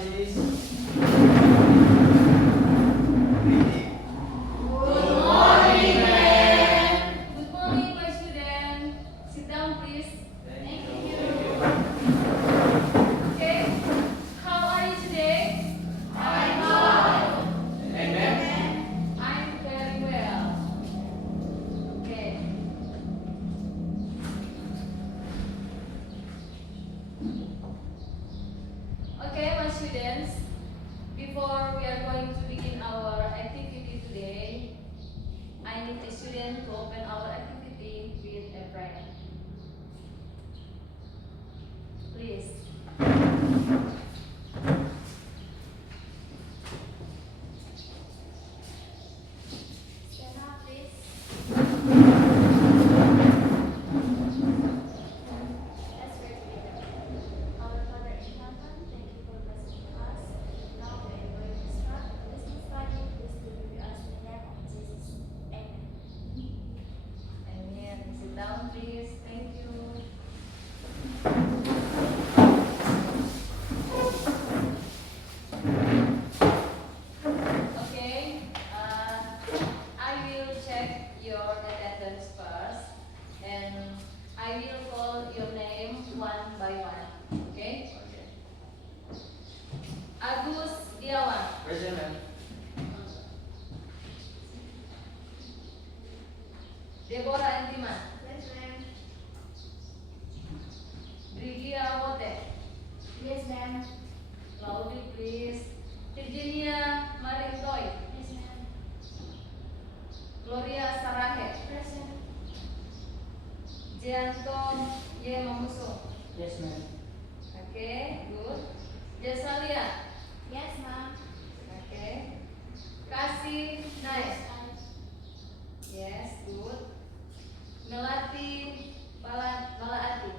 please. Good morning, ma'am. Good morning, my student. Sit down, please. Thank you. Okay. How are you today? I'm fine. And ma'am? I'm very well. Okay. Okay, my students. Before we are going to begin our activity today, I need a student to open our activity with a prayer. Please. Stand up, please. Let's pray together. Our Father in heaven, thank you for blessing us. Now we are going to start listening study. Please do with us in the name of Jesus. Amen. Amen. Sit down, please. Thank you. Okay. I will check your attendance first, and I will call your name one by one. Okay? Okay. Agus Diawan, Present, ma'am. Deborah Antiman, Yes, ma'am. Brigia Wote, Yes, ma'am. loudly please. Virginia Marintoy, Yes, ma'am. Gloria Sarahe, Present. Janto Yemamuso. Yes, ma'am. Okay, good. Jasalia, Yes, ma'am. okay. Kasih Naik, ma'am. yes, good. Melati Balaati,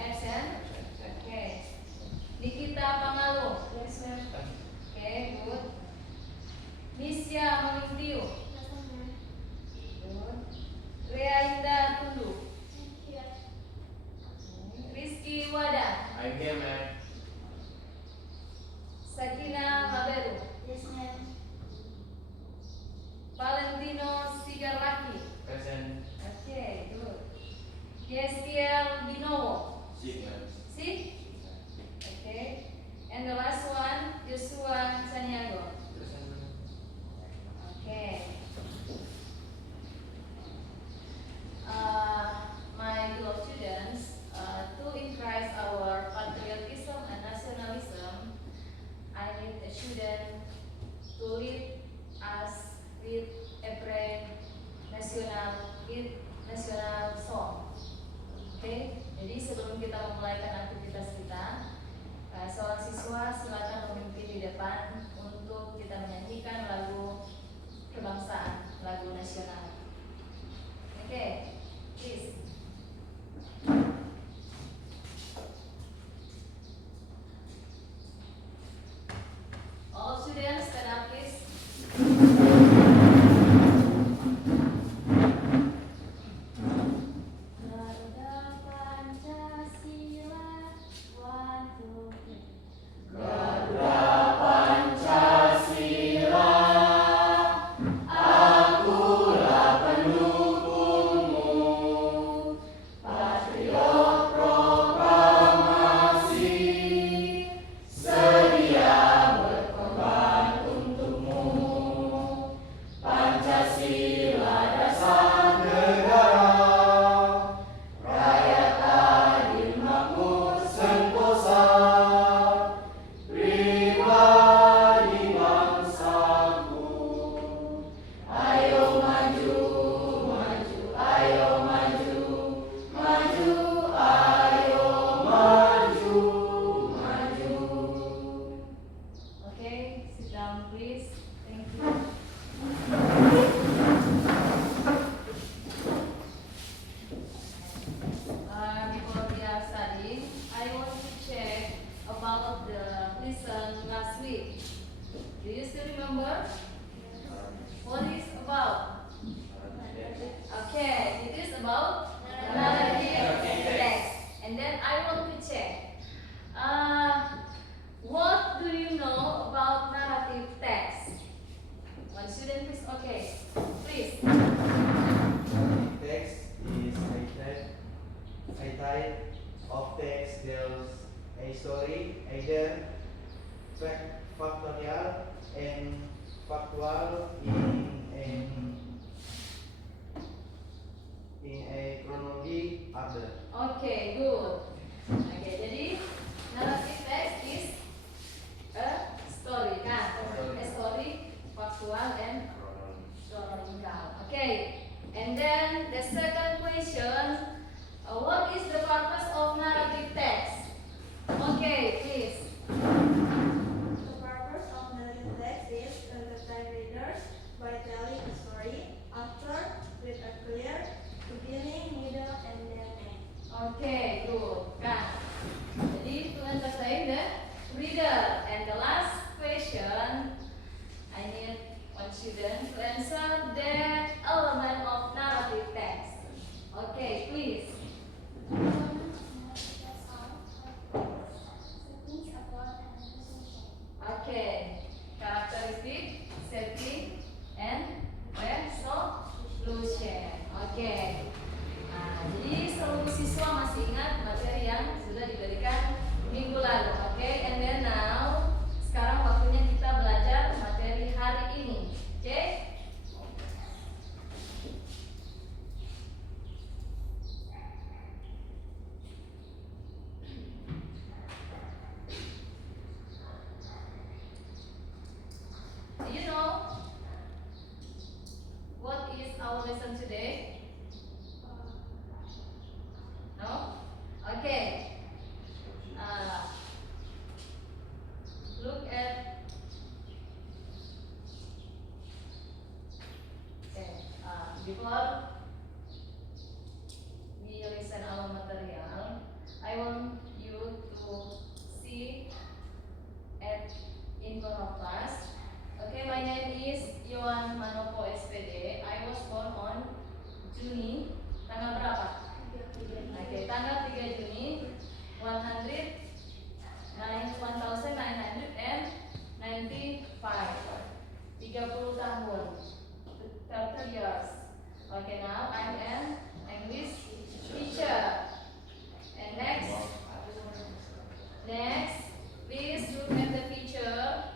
absent. Okay. Nikita Pamalu, Yes, ma'am. okay, good. Misya Mangintio, Yes, ma'am. good. Rea Indah Tundu, Here. Rizky Wada, I'm here, ma'am. Sakina Maberu, Yes, ma'am. Valentino Sigarlaki, Present. okay, good. Yeskiel Binowo, Sit, ma'am. see? Okay. And the last one, Joshua Saniago. Present, ma'am. Okay. My beloved students, to increase our patriotism and nationalism, I need a student to lead us with every national song. Oke, jadi sebelum kita memulaikan aktivitas kita, seorang siswa silakan memimpin di depan untuk kita menyanyikan lagu kebangsaan, lagu nasional. Oke, please. All students stand up, please. Garda Pancasila, 1, 2, 3. Garda Pancasila, akulah pendukungmu. Patriot proklamasi, sedia berkorban untukmu. Pancasila dasar negara, rakyat adil makmur sentosa, pribadi bangsaku. Ayo maju, maju, ayo maju, maju, ayo maju, maju. Okay, sit down, please. Thank you. Before we are studying, I want to check about the lesson last week. Do you still remember what is about? Okay, it is about narrative text. And then I want to check factual in a chronology order. Okay, good. Okay, jadi narrative text is a story, kan? A story, factual and chronological. Okay, and then the second question, what is the purpose of narrative text? Okay, please. The purpose of narrative text is to entertain readers by telling a story after with a clear beginning, middle, and then end. Okay, good. Kan? Jadi to entertain the reader. And the last question, I need one student to answer the element of narrative text. Okay, please. Okay, characteristic, setting, and resolution. Okay. Nah, jadi seluruh siswa masih ingat materi yang sudah diberikan minggu lalu. Oke, and then now sekarang waktunya kita belajar materi hari ini. Oke? Do you know what is our lesson today? No? Okay. Look at. Okay. Before we listen our material, I want you to see in front of us. Okay, my name is Yohan Manopo SPD. I was born on Juni tanggal berapa? Oke, tanggal 3 Juni 1995. 30 tahun. 30 years. Okay, now I am English teacher. And next, please look at the picture.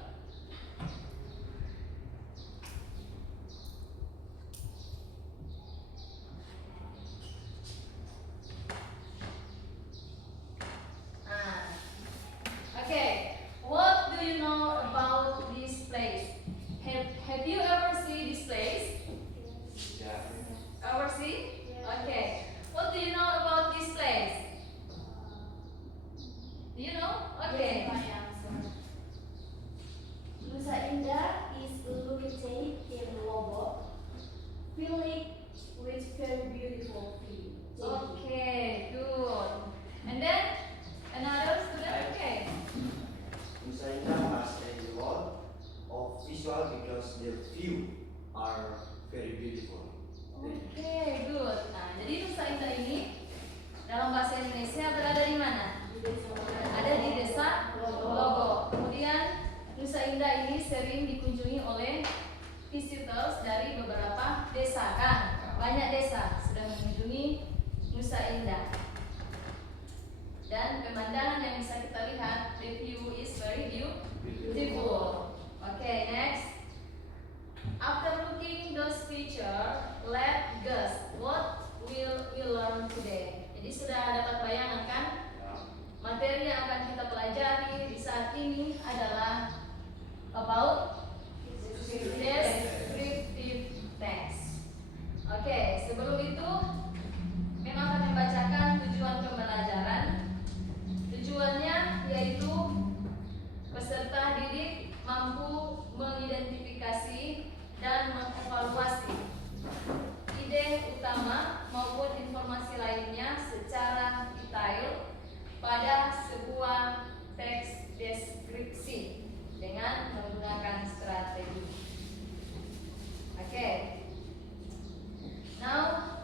Okay, what do you know about this place? Have you ever seen this place? Ever see? Okay. What do you know about this place? Do you know? Okay. Nusa Indah is located in Lombok, village with very beautiful view. Okay, good. And then another student. Okay. Nusa Indah has a lot of visual because the view are very beautiful. Okay, good. Nah, jadi Nusa Indah ini dalam bahasa Indonesia berada di mana? Ada di desa Logo. Kemudian Nusa Indah ini sering dikunjungi oleh visitors dari beberapa desa, kan? Banyak desa sedang mengunjungi Nusa Indah. Dan pemandangan yang bisa kita lihat, the view is very beautiful. Okay, next. After looking those pictures, let's guess what will we learn today. Jadi sudah dapat bayangan kan? Materi yang akan kita pelajari di saat ini adalah about descriptive text. Oke, sebelum itu memang akan membacakan tujuan pembelajaran. Tujuannya yaitu peserta didik mampu mengidentifikasi dan mengevaluasi ide utama maupun informasi lainnya secara detail pada sebuah teks deskripsi dengan menggunakan strategi. Okay. Now,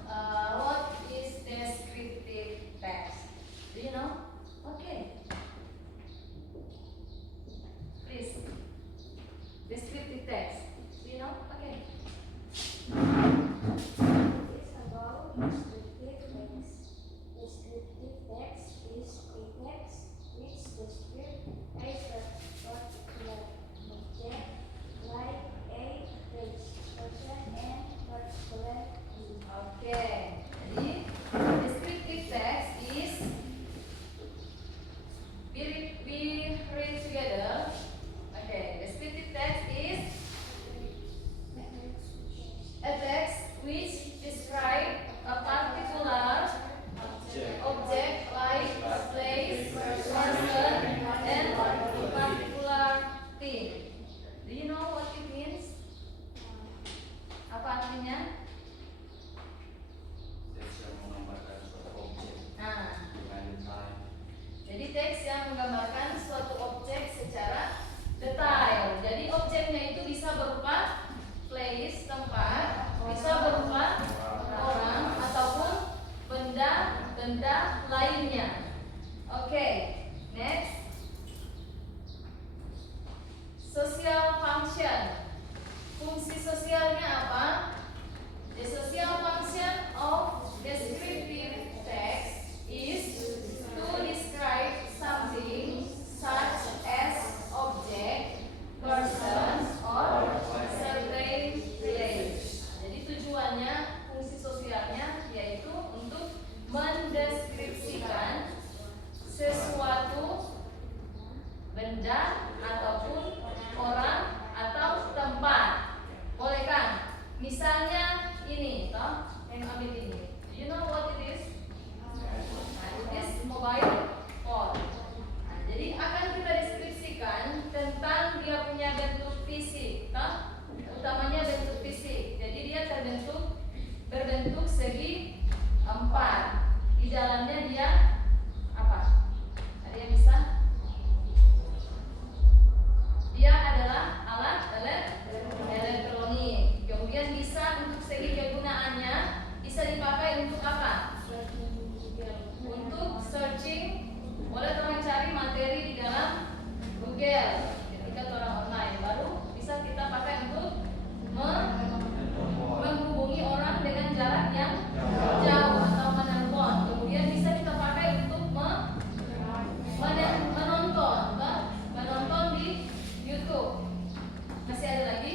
what is descriptive text? Do you know? Okay. Please. Descriptive text. Do you know? Okay. It's about descriptive text. Descriptive text is a text which describes a particular object like a fungsi sosialnya apa? The social function of descriptive text is to describe something such as object, person, or certain place. Jadi tujuannya, fungsi sosialnya yaitu untuk mendeskripsikan sesuatu, benda, ataupun orang atau tempat. Boleh kan? Misalnya ini, toh, yang ambil ini. Do you know what it is? Nah, it is mobile phone. Nah, jadi akan kita deskripsikan tentang dia punya bentuk fisik, toh? Utamanya bentuk fisik. Jadi dia berbentuk segi 4. Di dalamnya dia apa? Ada yang bisa? Dia adalah alat elektronik. Kemudian bisa untuk segi kegunaannya bisa dipakai untuk apa? Untuk searching. Boleh orang cari materi di dalam Google ketika orang online. Baru bisa kita pakai untuk menghubungi orang dengan jarak yang jauh atau menelpon. Kemudian bisa kita pakai untuk menonton di YouTube. Masih ada lagi?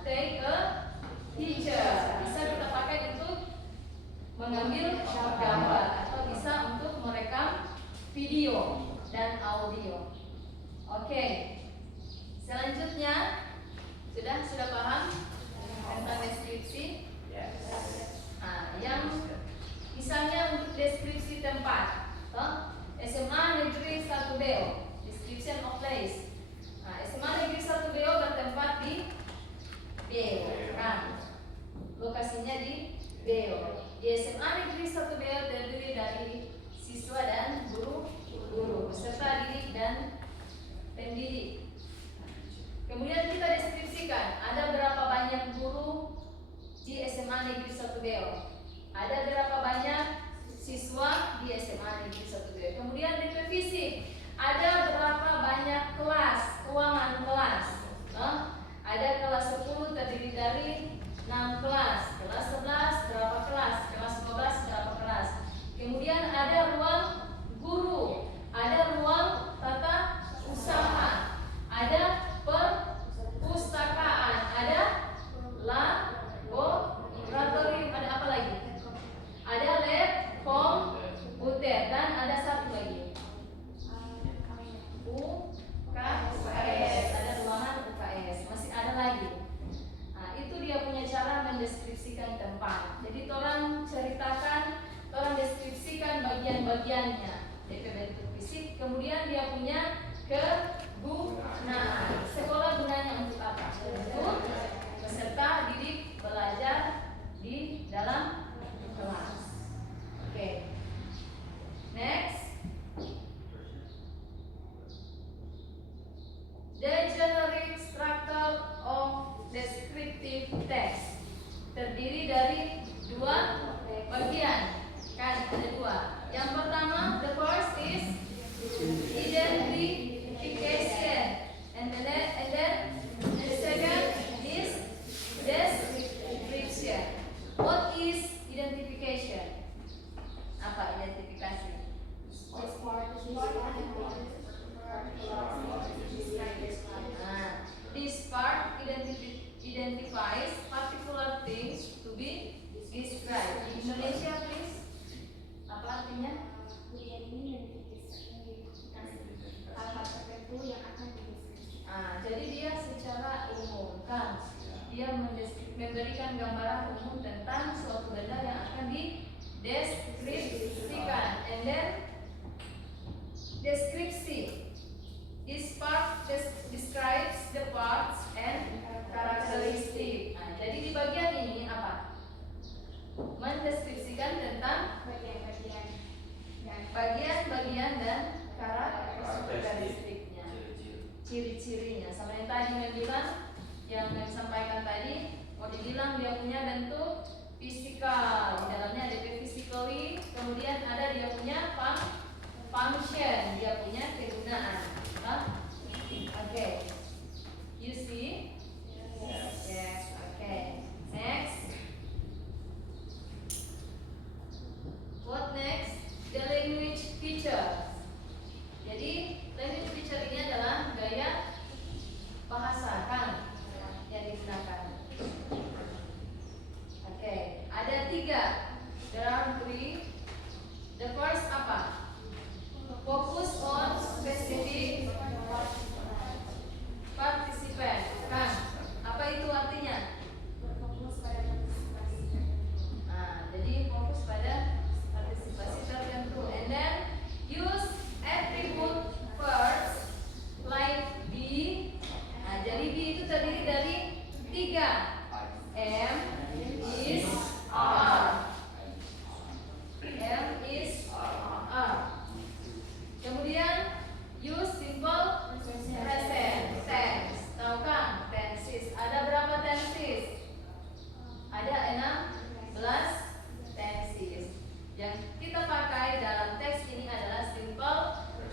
Take a picture. Bisa kita pakai untuk mengambil gambar atau bisa untuk merekam video dan audio. Oke. Selanjutnya sudah paham tentang deskripsi? Yang misalnya untuk deskripsi tempat, SMA Negeri 1 Beo, description of place. SMA Negeri 1 Beo bertempat di Beo, kan? Lokasinya di Beo. Di SMA Negeri 1 Beo terdiri dari siswa dan guru, peserta didik dan pendidik. Kemudian kita deskripsikan ada berapa banyak guru di SMA Negeri 1 Beo, ada berapa banyak siswa di SMA Negeri 1 Beo. Kemudian DP fisik, ada berapa banyak kelas, ruangan kelas. Ada kelas 10 terdiri dari 6 kelas, kelas 11 berapa kelas, kelas 12 berapa kelas. Kemudian ada ruang guru, ada ruang tata usaha, ada perpustakaan, ada laboratorium, ada apa lagi? Ada lab, komputer, dan ada satu lagi. UKS, ada ruangan UKS, masih ada lagi. Itu dia punya cara mendeskripsikan tempat. Jadi tolong ceritakan, tolong deskripsikan bagian-bagiannya. DP bentuk fisik, kemudian dia punya kegunaan. Sekolah gunanya untuk apa? Untuk peserta didik belajar di dalam kelas. Oke. Next. The generic structure of descriptive text terdiri dari 2 bagian, kan? Ada 2. Yang pertama, the first is identification, and then the second is description. What is identification? Apa identifikasi? This part identifies particular things to be described. In Indonesia, please. Apa artinya? Hal-hal tertentu yang akan dideskripsikan. Jadi dia secara umum, kan? Dia memberikan gambaran umum tentang suatu benda yang akan dideskripsikan. And then deskripsi. This part describes the parts and characteristic. Jadi di bagian ini apa? Mendeskripsikan tentang bagian-bagian dan karakteristiknya, ciri-cirinya. Sama yang tadi yang disampaikan tadi, mau dibilang dia punya bentuk fisikal, di dalamnya ada physically, kemudian ada dia punya function, dia punya kegunaan. Okay. You see? Yes. Okay. Next. What next? The language feature. Jadi language feature ini adalah gaya bahasa kan yang digunakan. Oke, ada 3. There are 3. The first apa? Focus on specific participant. Kan? Apa itu artinya? Nah, jadi fokus pada partisipasi tertentu. And then use attribute verbs like be. Nah, jadi be itu terdiri dari 3. Am, is, are. Am, is, are. Kemudian use simple present tense. Tahu kan? Tenses. Ada berapa tenses? Ada 16 tenses. Yang kita pakai dalam teks ini adalah simple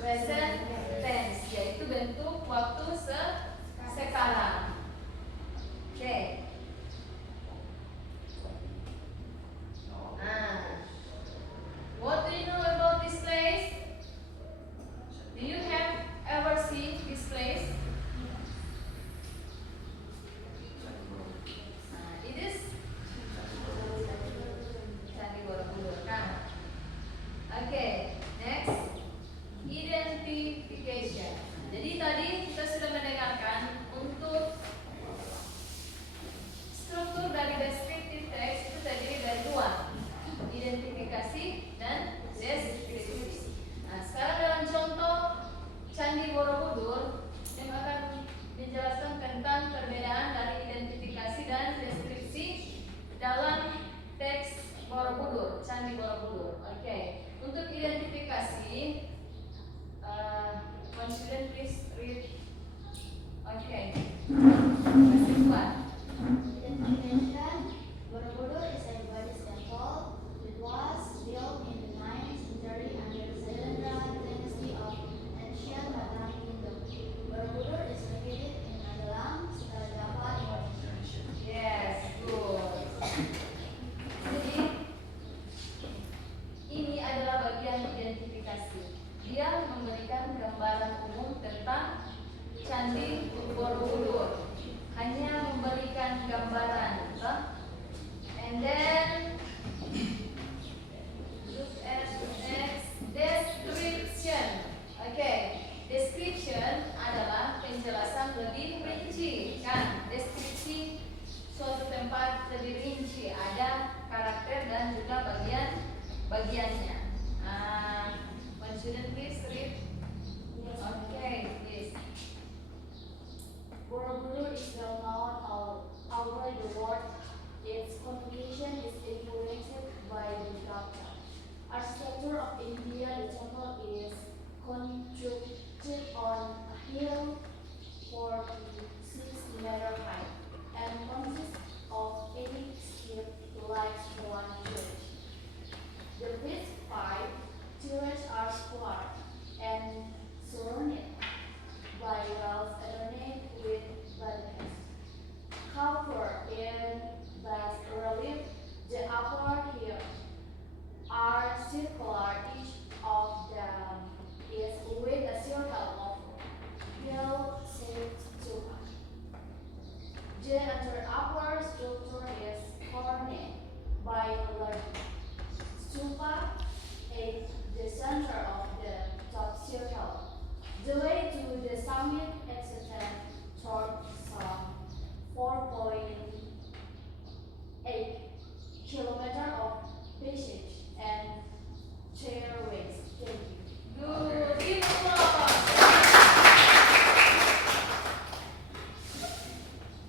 present tense, yaitu bentuk waktu sekarang. Oke. Nah, what do you know about this place? Do you have ever seen this place? Nah, it is Candi Borobudur kan? Oke, next identification. Jadi tadi kita sudah mendengarkan untuk struktur dari descriptive text itu terdiri dari 2, identifikasi dan deskripsi. Nah, sekarang dalam contoh Candi Borobudur yang akan menjelaskan tentang perbedaan dari identifikasi dan deskripsi dalam teks Borobudur, Candi Borobudur. Oke, untuk identifikasi, one student please read. Oke, question 1. Identification. Borobudur is a Buddhist temple. It was built in the 9th century under the Sailendra dynasty of ancient Batam Kingdom. Borobudur is located in Magelang, Java, Indonesia. Yes, good. Jadi ini adalah bagian identifikasi. Dia memberikan gambaran umum tentang Candi Borobudur. Hanya memberikan gambaran, toh? And then look at next description. Oke, description adalah penjelasan lebih rinci, kan? Deskripsi suatu tempat lebih rinci, ada karakter dan juga bagiannya. One student please read. Okay, please. Borobudur is well known all over the world. Its composition is influenced by the Gupta architecture of India. The temple is constructed on a hill 46-meter high and consists of 8 steps like one church. The first 5 turrets are square and surrounded by walls adorned with balconies. Covered in bas relief, the upper hill are circular. Each of them is with a circle of hill-shaped stupa. The entire upper structure is cornered by a large stupa at the center of the top circle. The way to the summit extends toward some 4.8 kilometers of passage and stairways. Thank you. Good, give applause.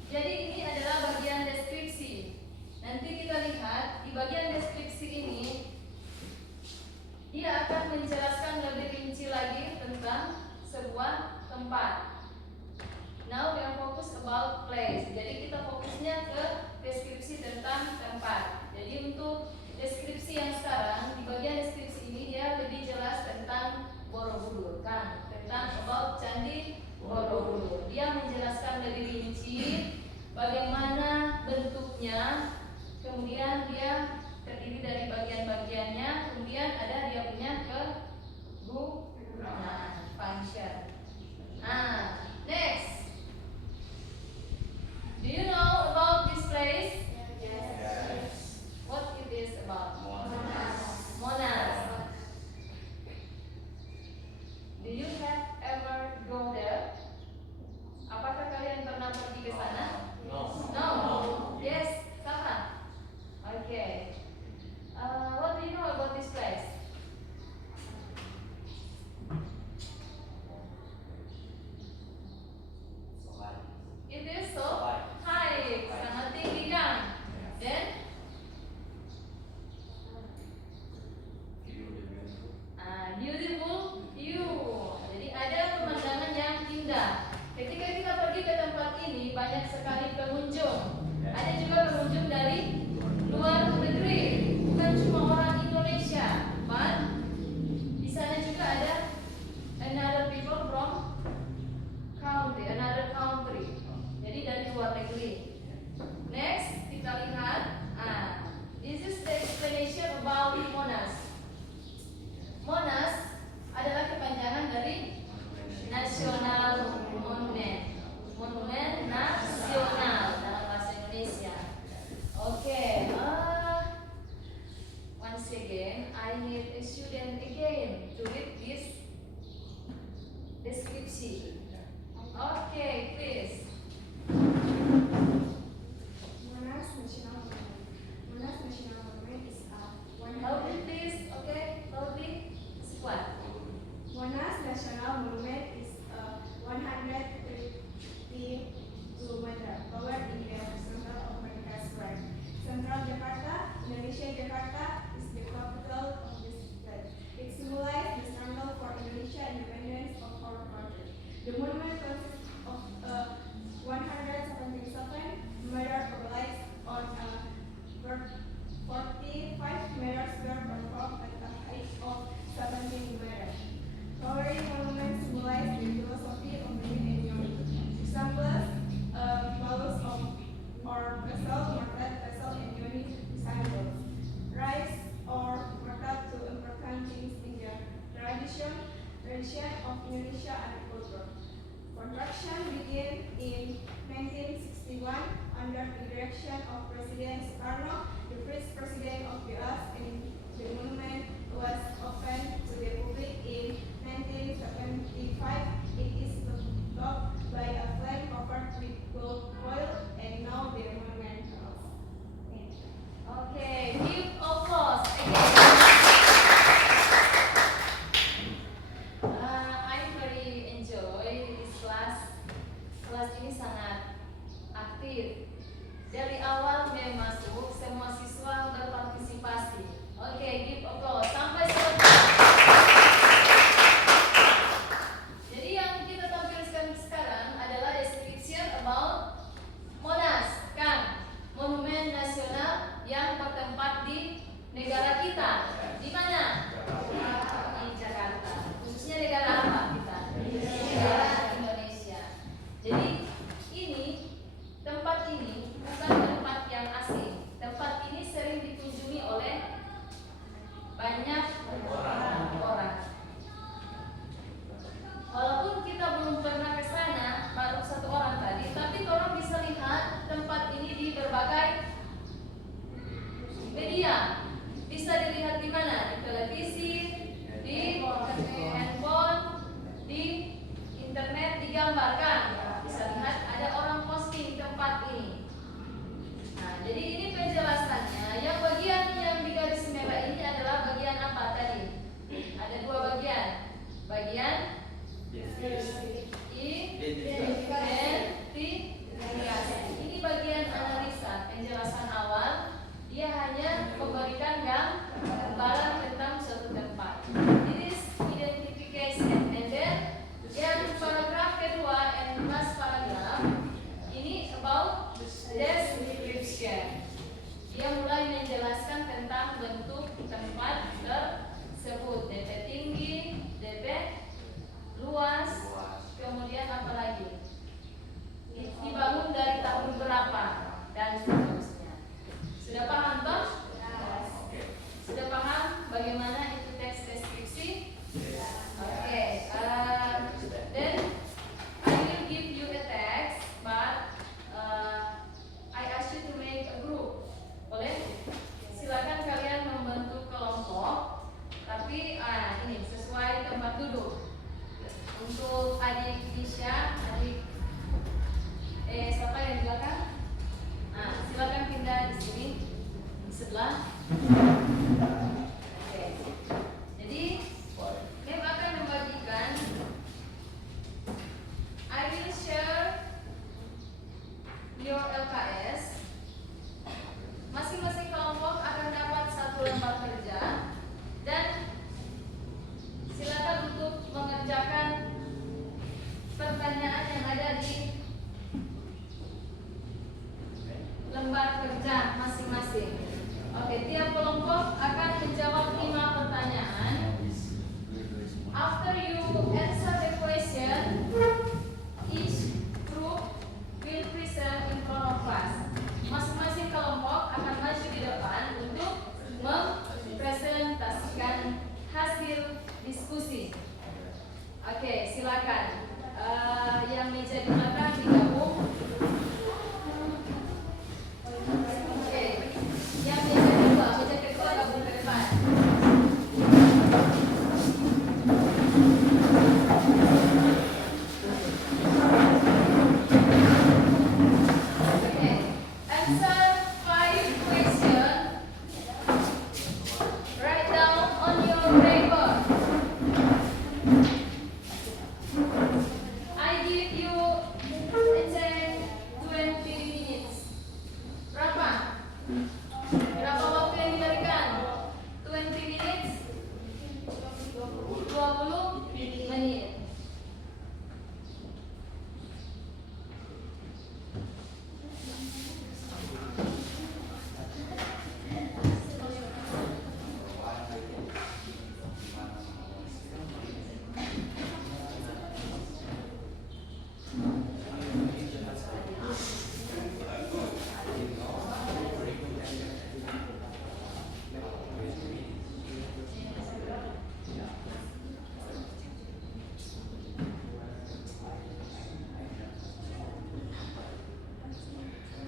Jadi ini adalah bagian deskripsi. Nanti kita lihat di bagian deskripsi ini dia akan menjelaskan lebih rinci lagi tentang sebuah tempat. Now we are focused about place. Jadi kita fokusnya ke deskripsi tentang tempat. Jadi untuk deskripsi yang sekarang di bagian deskripsi ini dia lebih jelas tentang Borobudur kan, tentang about Candi Borobudur. Dia menjelaskan lebih rinci bagaimana bentuknya, kemudian dia terdiri dari bagian-bagiannya, kemudian ada dia punya function. Next. Do you know about this place? Yes. What it is about? Monas. Monas. Do you have ever go there? Apakah kalian pernah pergi ke sana? No. No. Yes. Sama. Okay. What do you know about this place? So high. It is so High. high, sangat tinggi kan? Then, View the beautiful. beautiful view. Jadi ada pemandangan yang indah. Ketika kita pergi ke tempat ini banyak sekali pengunjung. Ada juga pengunjung dari luar negeri, bukan cuma orang Indonesia, but di sana juga ada another people from another country. Jadi dari luar negeri. Next kita lihat, this is the explanation about Monas. Monas adalah kepanjangan dari National Monument. Monumen nasional dalam bahasa Indonesia. Okay, once again, I need a student again to read this description. Okay, please. Monas National Monument. Monas National Monument is a Loudly, please. Okay, loudly. Squat. Monas National Monument is a 132 meter lower in the center of Merdeka Square. Central Jakarta, Indonesia Jakarta is the capital of this state. It symbolizes the struggle for Indonesia independence of our country. The monument consists of 177 meter obelisks on a 45 meter square platform at a height of 17 meters. Towering monuments symbolize the philosophy of living and unity. Examples, values of or vessel, mortal vessel, and unity symbols. Rice or mortal to important things in the tradition of Indonesia agriculture. Construction began in 1961 under the direction of President Soekarno, the first president of the US, and the monument was opened to the public in 1975. It is topped by a flame covered with gold foil, and now the monument house. Okay, give applause again. I very enjoy this class. Kelas ini sangat aktif. Dari awal Mei masuk, semua siswa berpartisipasi. Okay, give applause sampai selesai. Jadi yang kita tampilkan sekarang adalah description about Monas, kan? Monumen nasional yang bertempat di negara kita. Di mana? Di Jakarta. Khususnya negara apa kita? Negara Indonesia. Jadi ini tempat ini bukan tempat yang asing. Tempat ini sering dikunjungi oleh banyak orang. Walaupun kita belum pernah ke sana, baru satu orang tadi, tapi orang bisa lihat tempat ini di berbagai media. Bisa dilihat di mana? Di televisi, di handphone, di internet digambarkan. Bisa lihat ada orang posting tempat ini. Nah, jadi ini penjelasannya. Yang bagian yang di garis merah ini adalah bagian apa tadi? Ada dua bagian. Bagian identifikasi. Ini bagian analisa, penjelasan awal. Dia hanya memberikan gambaran tentang suatu tempat. It is identification. And then yang paragraf kedua and last paragraph ini about description. your LKS, masing-masing kelompok akan dapat satu lembar kerja dan silakan untuk mengerjakan pertanyaan yang ada di lembar kerja masing-masing. Oke, tiap kelompok akan menjawab 5 pertanyaan. After you answer the question, each group will present in front of class. Masing-masing kelompok akan maju di depan untuk mempresentasikan hasil diskusi. Oke, silakan. Yang meja di belakang digabung. Oke, yang meja kedua gabung ke depan. Okay, answer 5 questions. Write down on your paper. I give you let's say 20 minutes. Berapa? Berapa waktu yang diberikan? 20 minutes? 20 menit.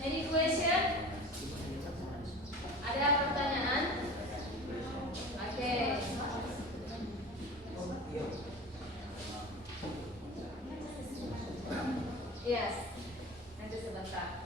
Any question? Ada pertanyaan? Oke. Yes. Nanti sebentar.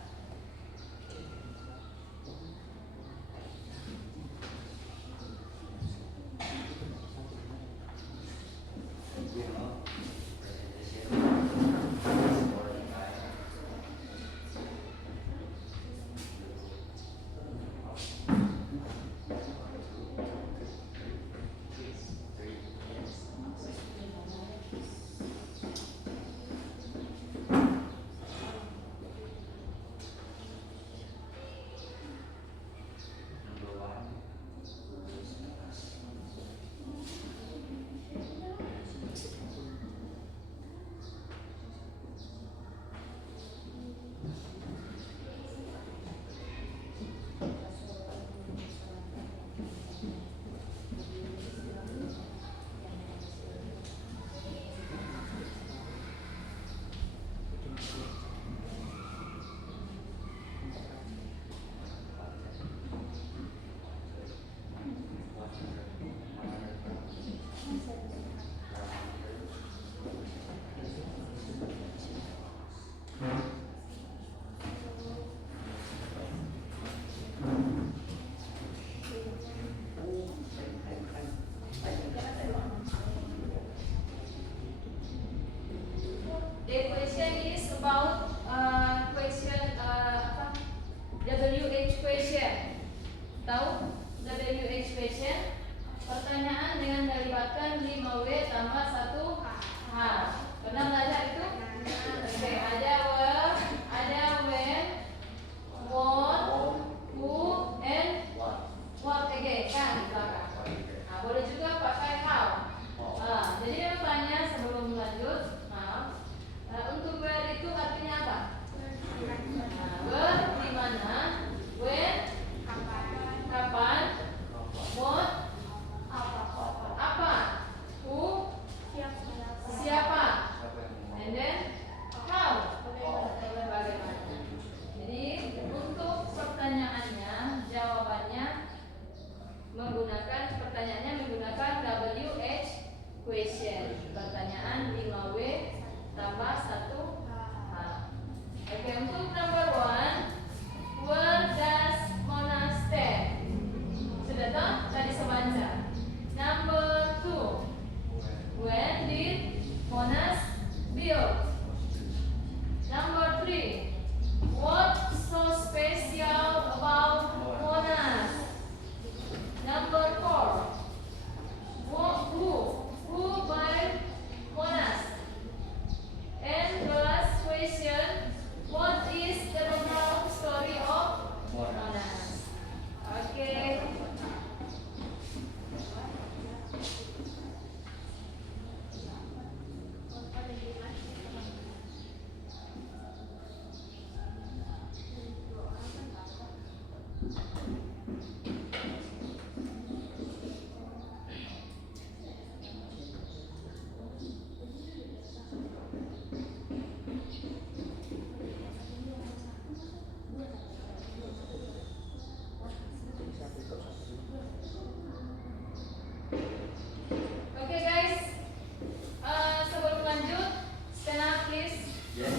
Yang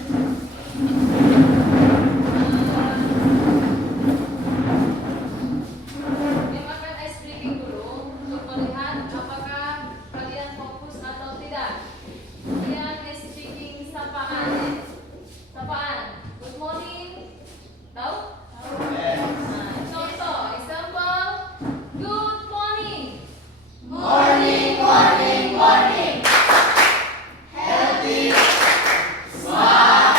akan ice breaking dulu untuk melihat apakah kalian fokus atau tidak. Kemudian ice breaking sapaan. Sapaan. Good morning. Tahu? Nah, contoh, example. Good morning. Morning, morning, morning. Healthy, smart.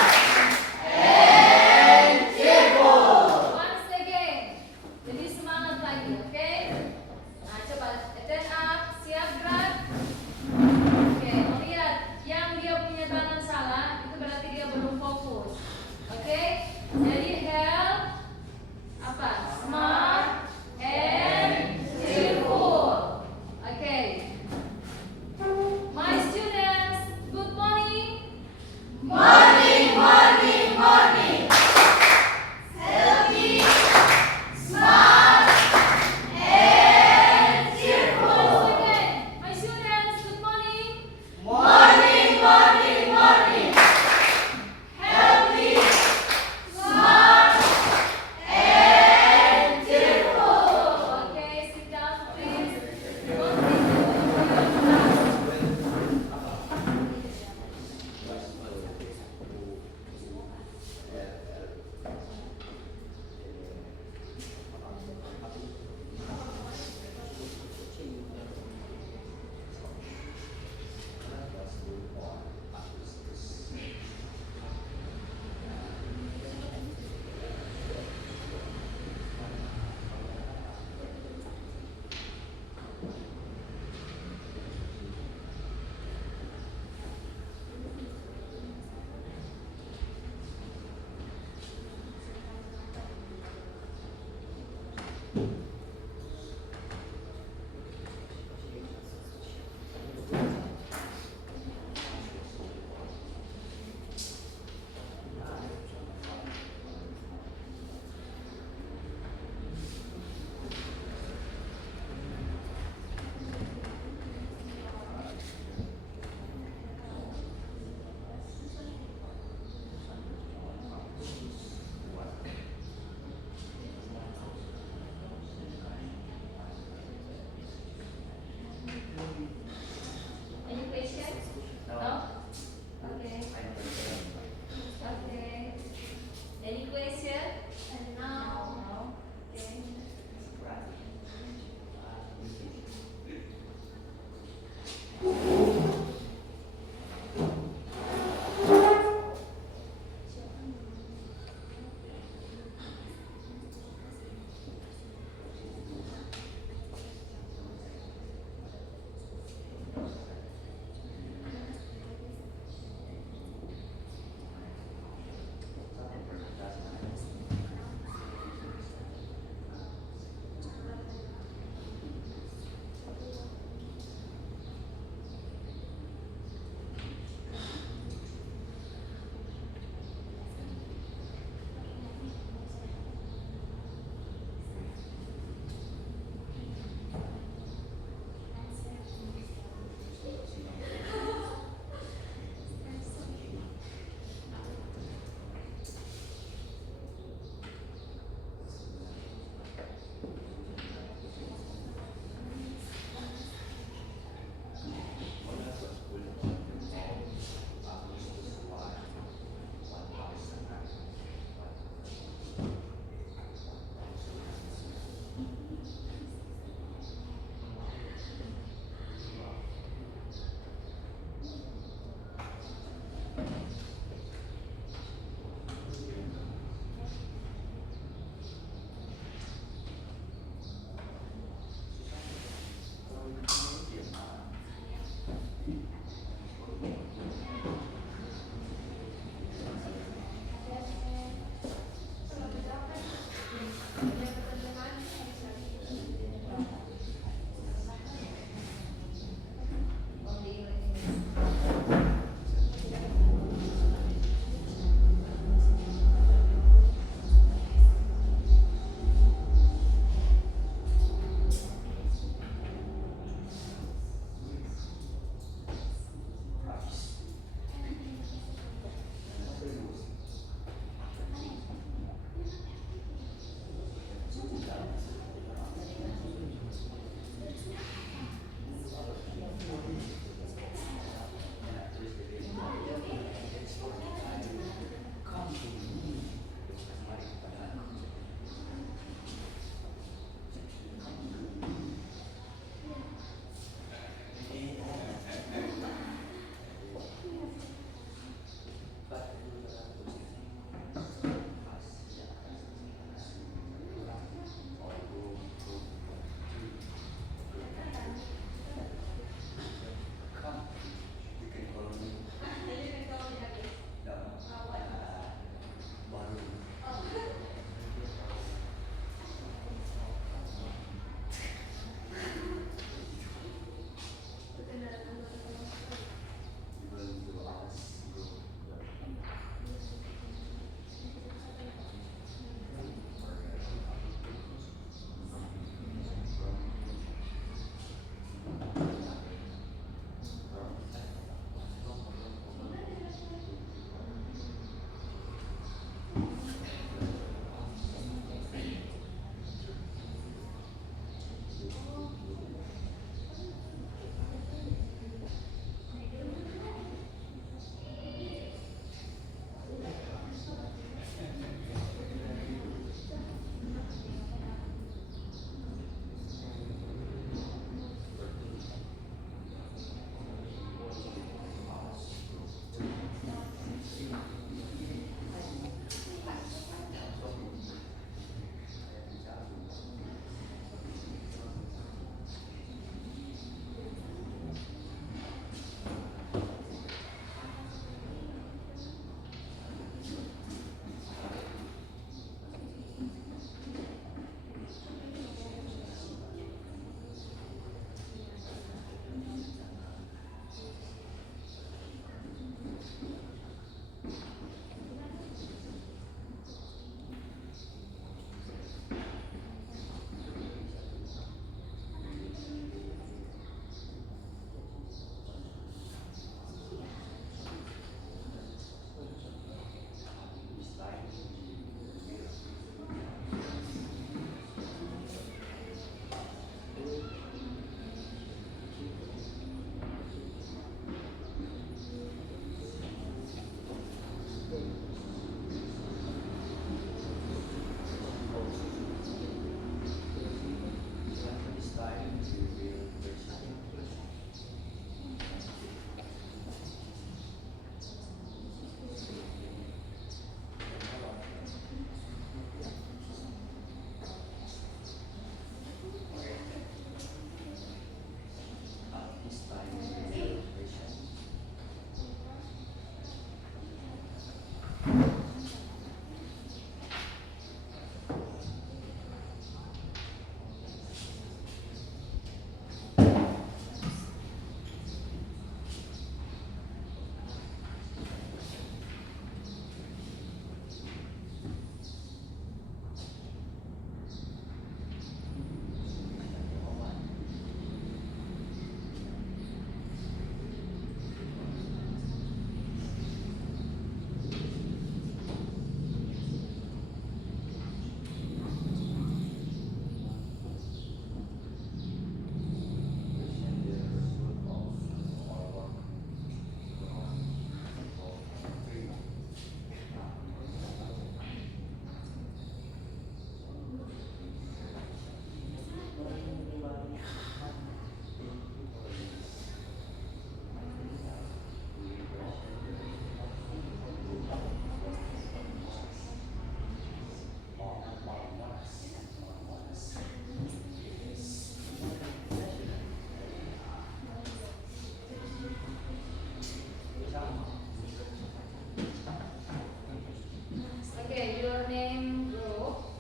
Okay, your name group.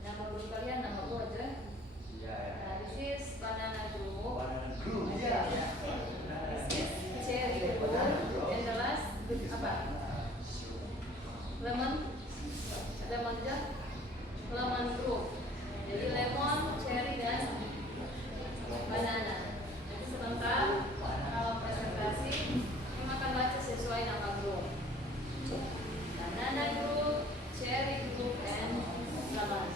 Nama group kalian nama gua aja. Nah, this is banana group. Banana group. This is cherry group. And the last apa? Lemon. Lemon aja. Lemon group. Jadi lemon, cherry dan banana. Jadi sebentar presentasi kita akan baca sesuai nama group. Banana group, cherry group, and lemon.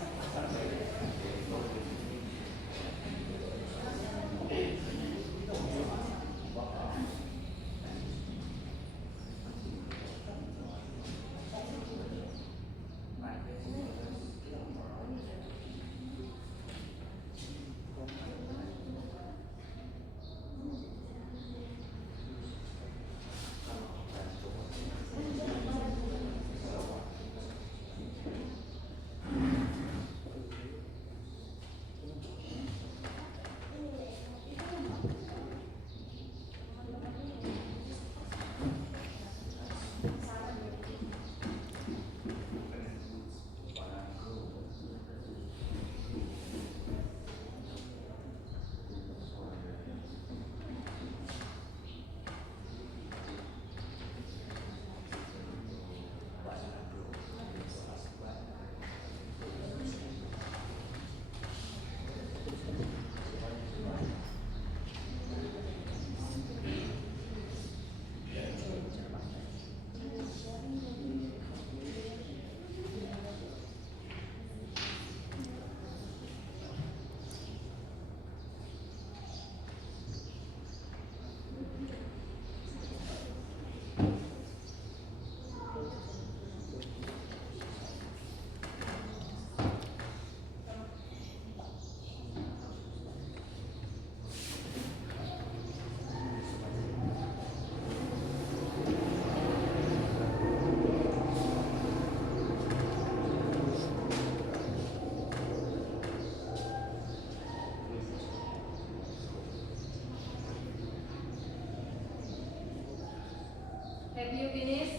Have you finished?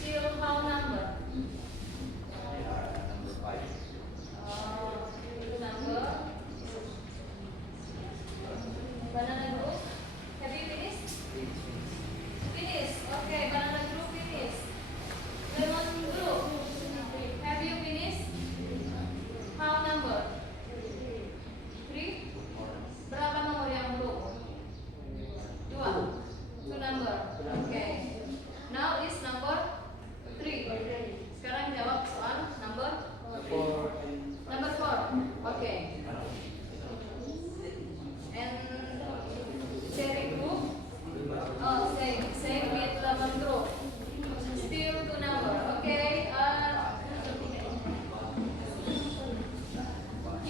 Still how number? Number 5. Number. Banana group. Have you finished? Finish. Okay, banana group finish. Lemon group. Have you finished? How number? 3. Berapa nomor yang belum? 2. 2 number. Okay. Now is number 3. Sekarang jawab soal number 4. Okay. And cherry group. Oh, same with lemon group. Still 2 number. Okay.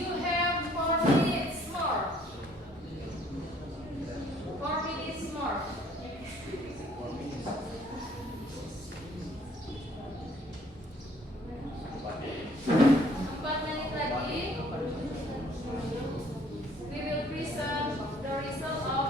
You have 4 minutes more. 4 minutes more. 4 menit lagi. We will present the result of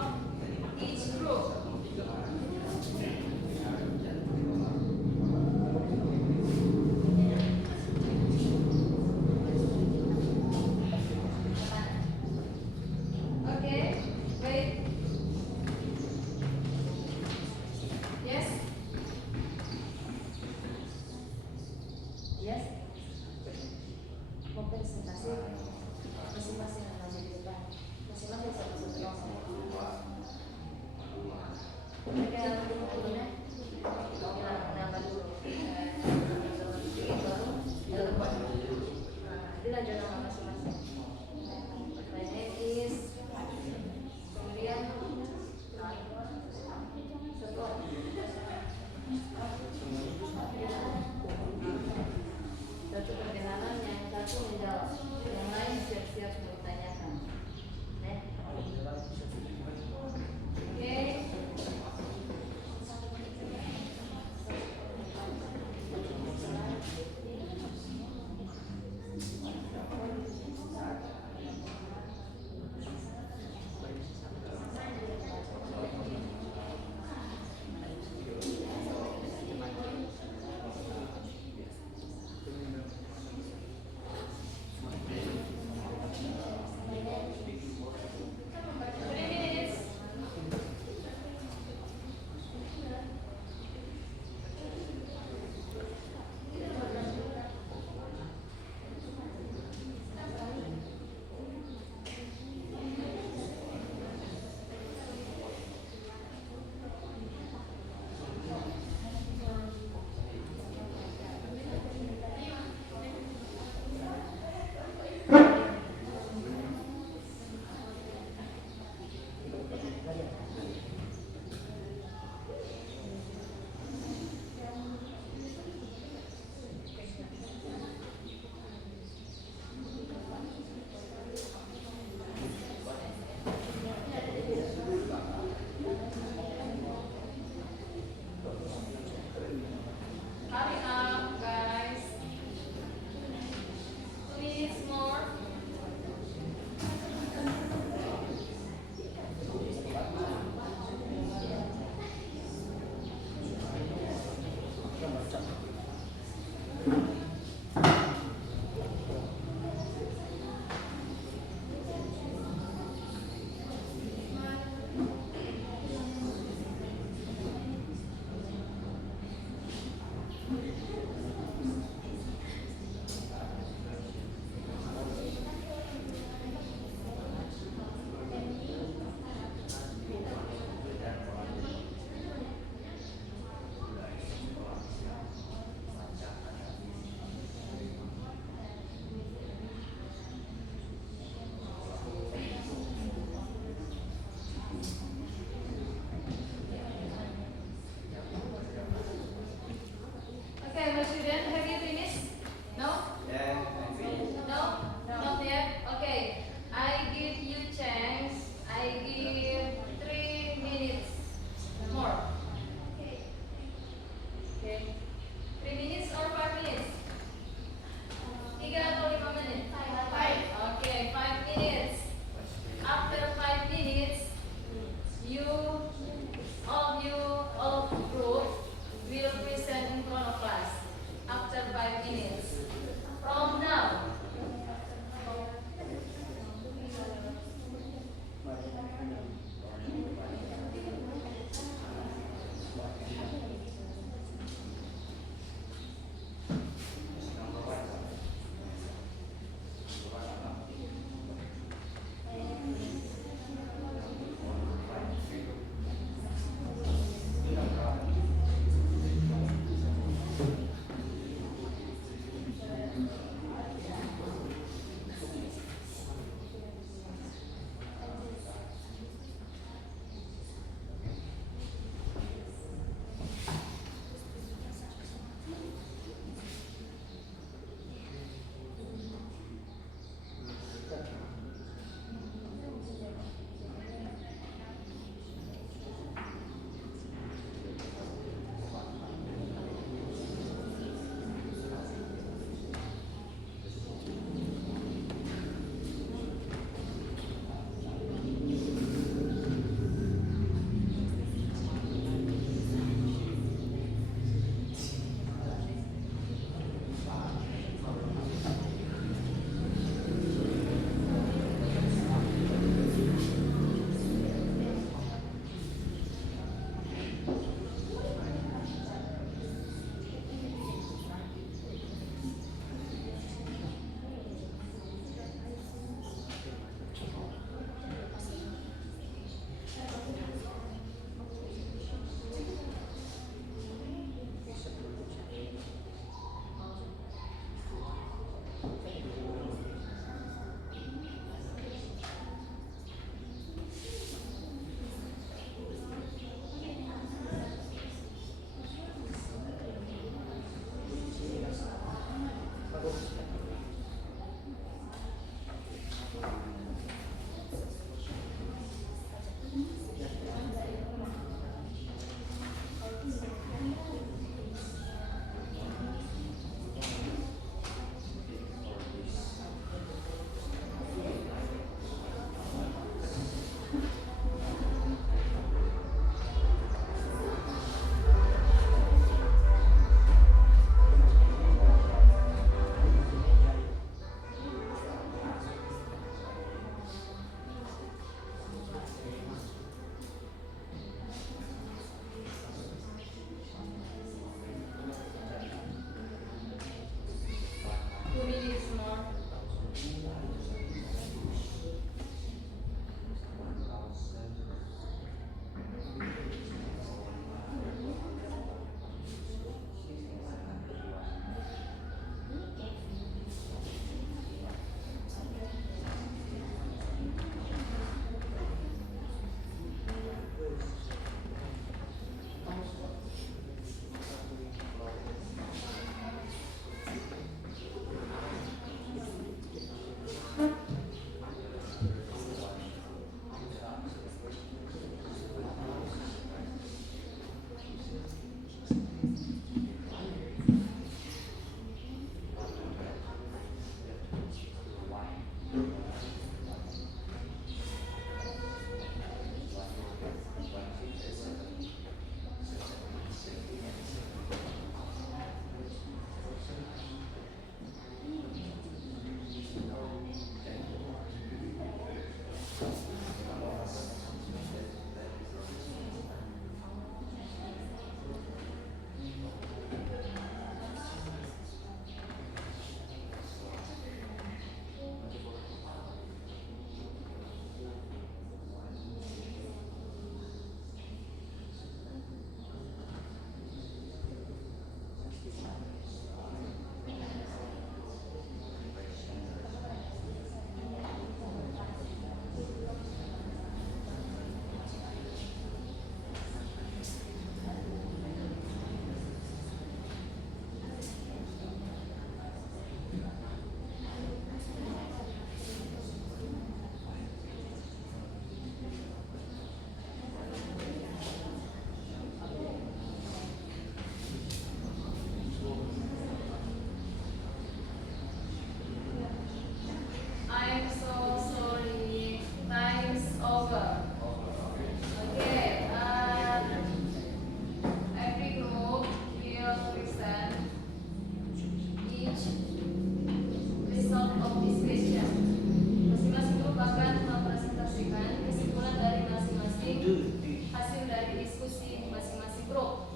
diskusi masing-masing grup.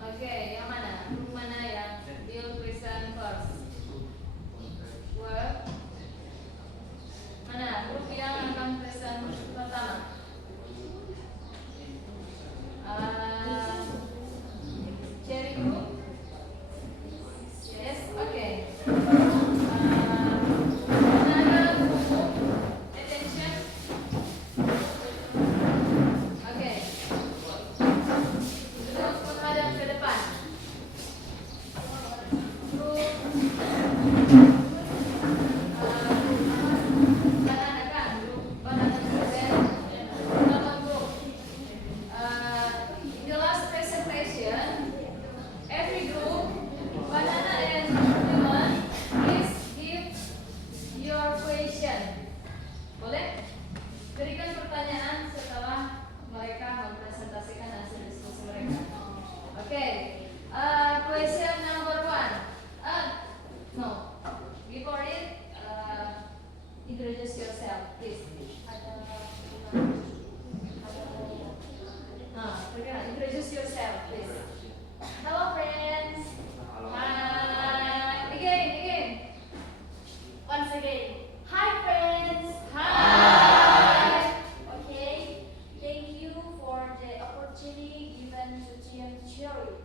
Oke, yang mana? Grup mana yang will present first? Word. Mana? Grup yang akan present pertama? Cherry group? Yes, okay. Another group, attention. Okay. Terus menghadap ke depan. Grup banana kan? Grup banana present. Pertama grup. In the last presentation, every group, banana and Lemon, please give your question. Boleh? Berikan pertanyaan setelah mereka mempresentasikan hasil diskusi mereka. Oke. Question number 1. No. Before it, introduce yourself, please. Introduce yourself, please. Hello, friends. Hi. Again. Once again. Hi friends. Hi. Okay. Thank you for the opportunity given to Team Cherry.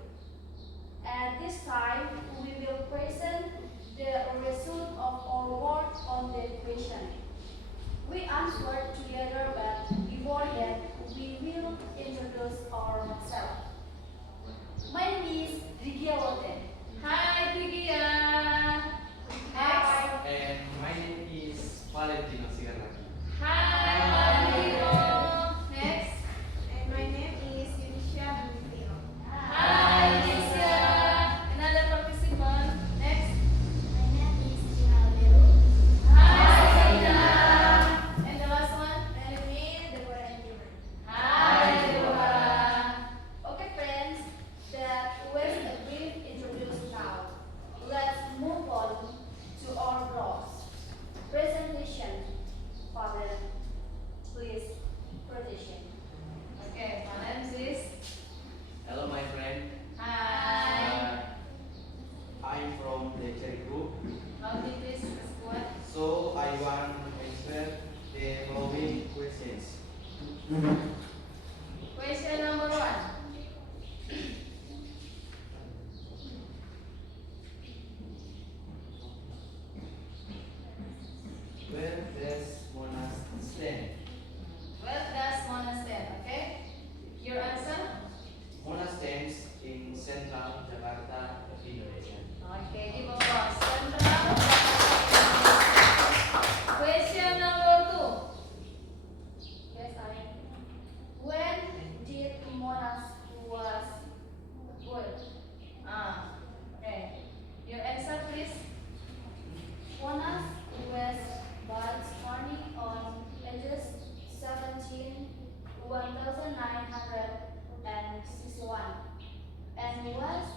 At this time, we will present the result of our work on the question. We answered together, but before that, we will introduce ourselves. My name is Rigia Lotte. Hi, Tigia. Next. And my name is Valentino Sigaraki. Hi, Valentino. Next. And my name is Yunisha Valentino. Hi, Lisa. Another participant. Next. My name is Gina Beru. Hi, Gina. And the last one. My name is Deborah Angelman. Hi, Deborah. Okay, friends, that was a brief introduction now. Let's move on to our blogs. Presentation. Father, please, presentation. Okay, Valen, please. Hello, my friend. Hi. I'm from the Cherry Group. Loudly, please. What? So I want to answer the following questions. Question number 1. Where does Monas stand? Where does Mona stand? Okay. Your answer? Monas stands in Central Jakarta, Indonesia. Okay, give applause. Central. Question number 2. Yes, when did Monas was built? Okay. Your answer, please. Monas was built starting on August 17, 1961 and was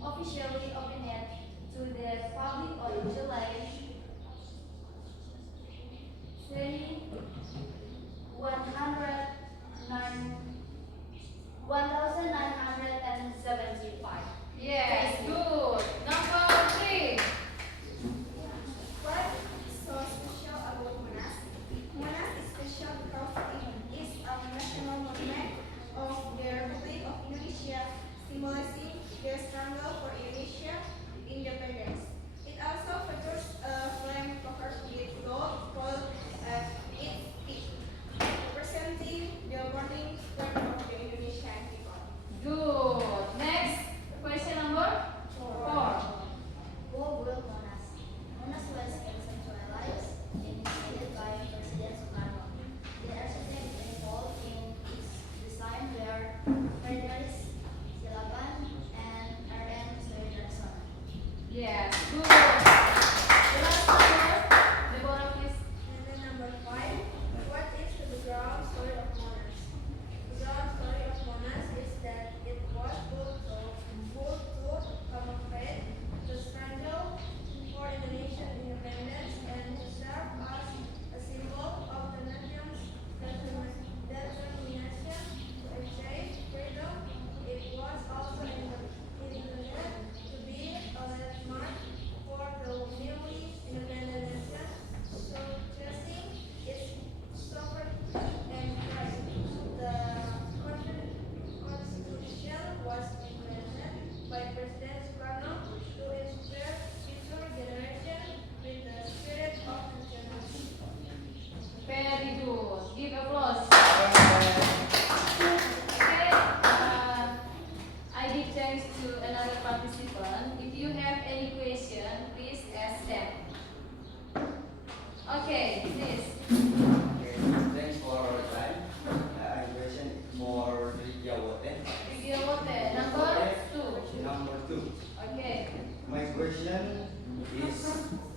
officially opened to the public on July 20, 1975. Yes, good. Number 3. What is so special about Monas? Monas is special because it is a national monument of the Republic of Indonesia, symbolizing the struggle for Indonesia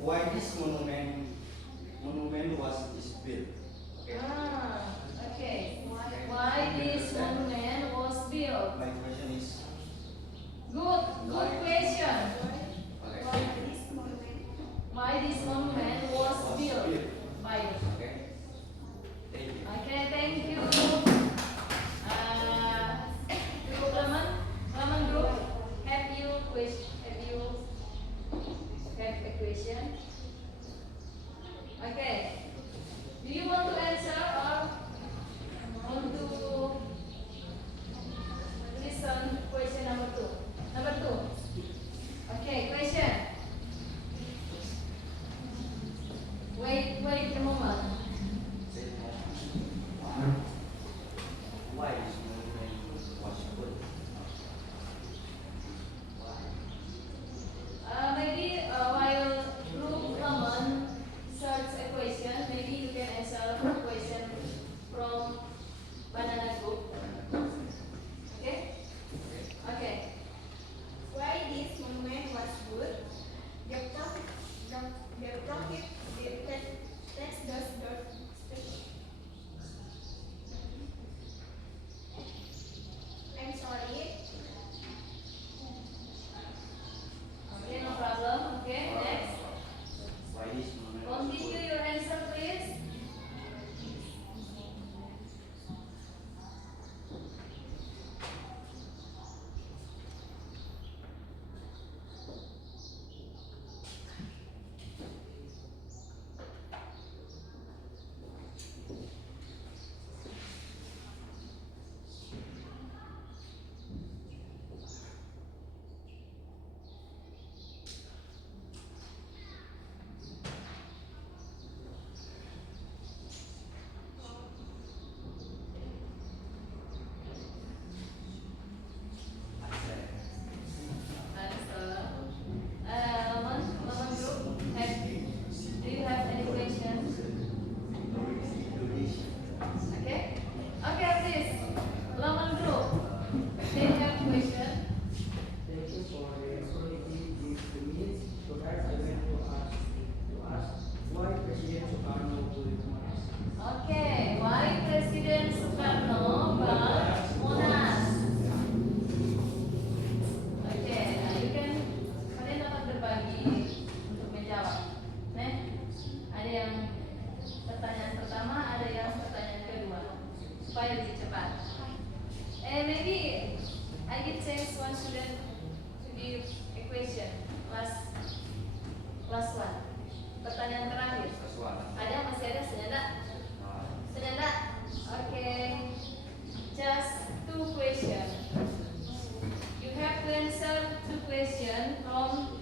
why this monument was built. Okay. Okay. Why this monument was built? My question is Good question. okay. Why this monument? Why this monument was built? By. Okay. Thank you. Okay, thank you. Group Lemon group, have you have a question? Okay. Do you want to answer or want to listen question number 2? Number 2. Okay, question. Wait a moment. Why this monument was built? Maybe while group common search a question, maybe you can answer a question from banana group. Okay? Okay. Why this monument was built? The profit the tax does not I'm sorry. Okay, no problem. Okay, next. Why this monument was Continue built? your answer, please. Answer. Lemon group, do you have any questions? Okay. Okay, please. Lemon group, do you have question? Thank you for the opportunity give to me. So first I want to ask why President Sukarno built Monas? Okay, why Presiden Soekarno built Monas? Oke, nah you can kalian dapat berbagi untuk menjawab. Nih, ada yang pertanyaan pertama, ada yang pertanyaan kedua, supaya lebih cepat. Maybe I give chance one student to give a question. Last one. Pertanyaan terakhir. Ada masih ada senyanda? Senyanda? Oke. Just 2 questions. You have to answer 2 questions from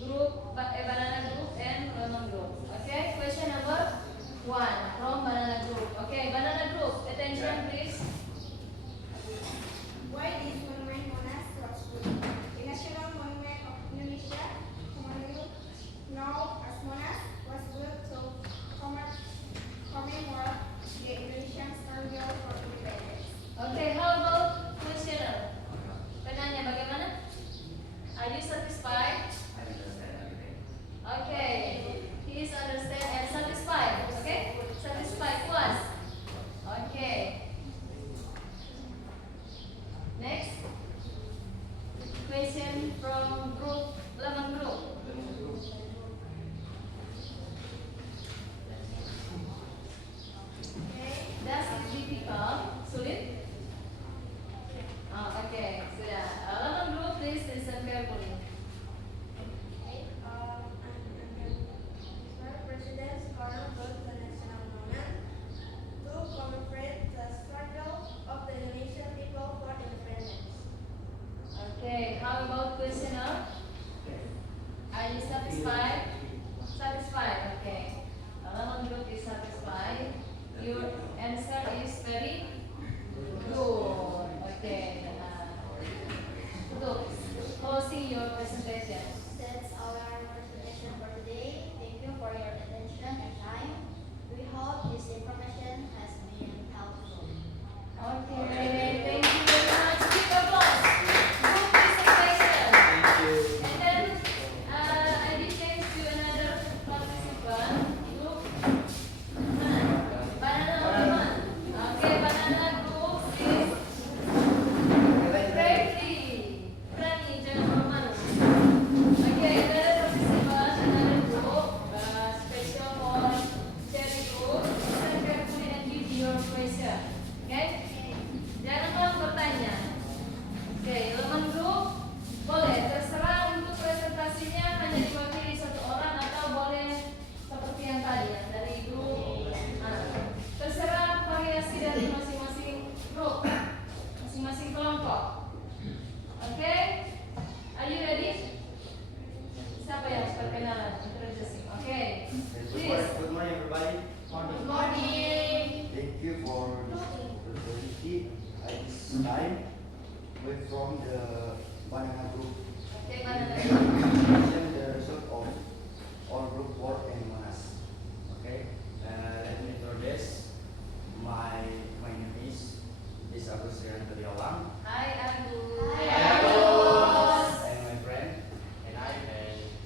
group banana group and lemon group. Okay, question number 1 from banana group. Okay, banana group, attention please. Why this monument Monas was built? The national monument of Indonesia, commonly known as Monas, was built to commemorate the Indonesian struggle for independence. Okay, how about questioner? Penanya bagaimana? Are you satisfied? Okay, he is understand and satisfied. Okay, satisfied puas. Okay. Next question from group lemon group. Does it difficult? Sulit? Oh, okay, sudah. Lemon group, please listen carefully. President Soekarno built the national monument to commemorate the struggle of the Indonesian people for independence. Okay, how about questioner? Are you satisfied? Satisfied, okay. Lemon group is satisfied. Your answer is very good. Okay. Good. Closing your presentation. That's our presentation for today. Thank you for your attention and time. We hope this information has been helpful. Okay, thank you very much. Big applause. Good presentation. Thank you. And then I give thanks to another time, we from the banana group Okay, banana. mention the result of all group work in Monas. Okay, let me introduce my name is Agus Rianto Diawang, Hi, Agus. Hi, Agus. and my friend. And I am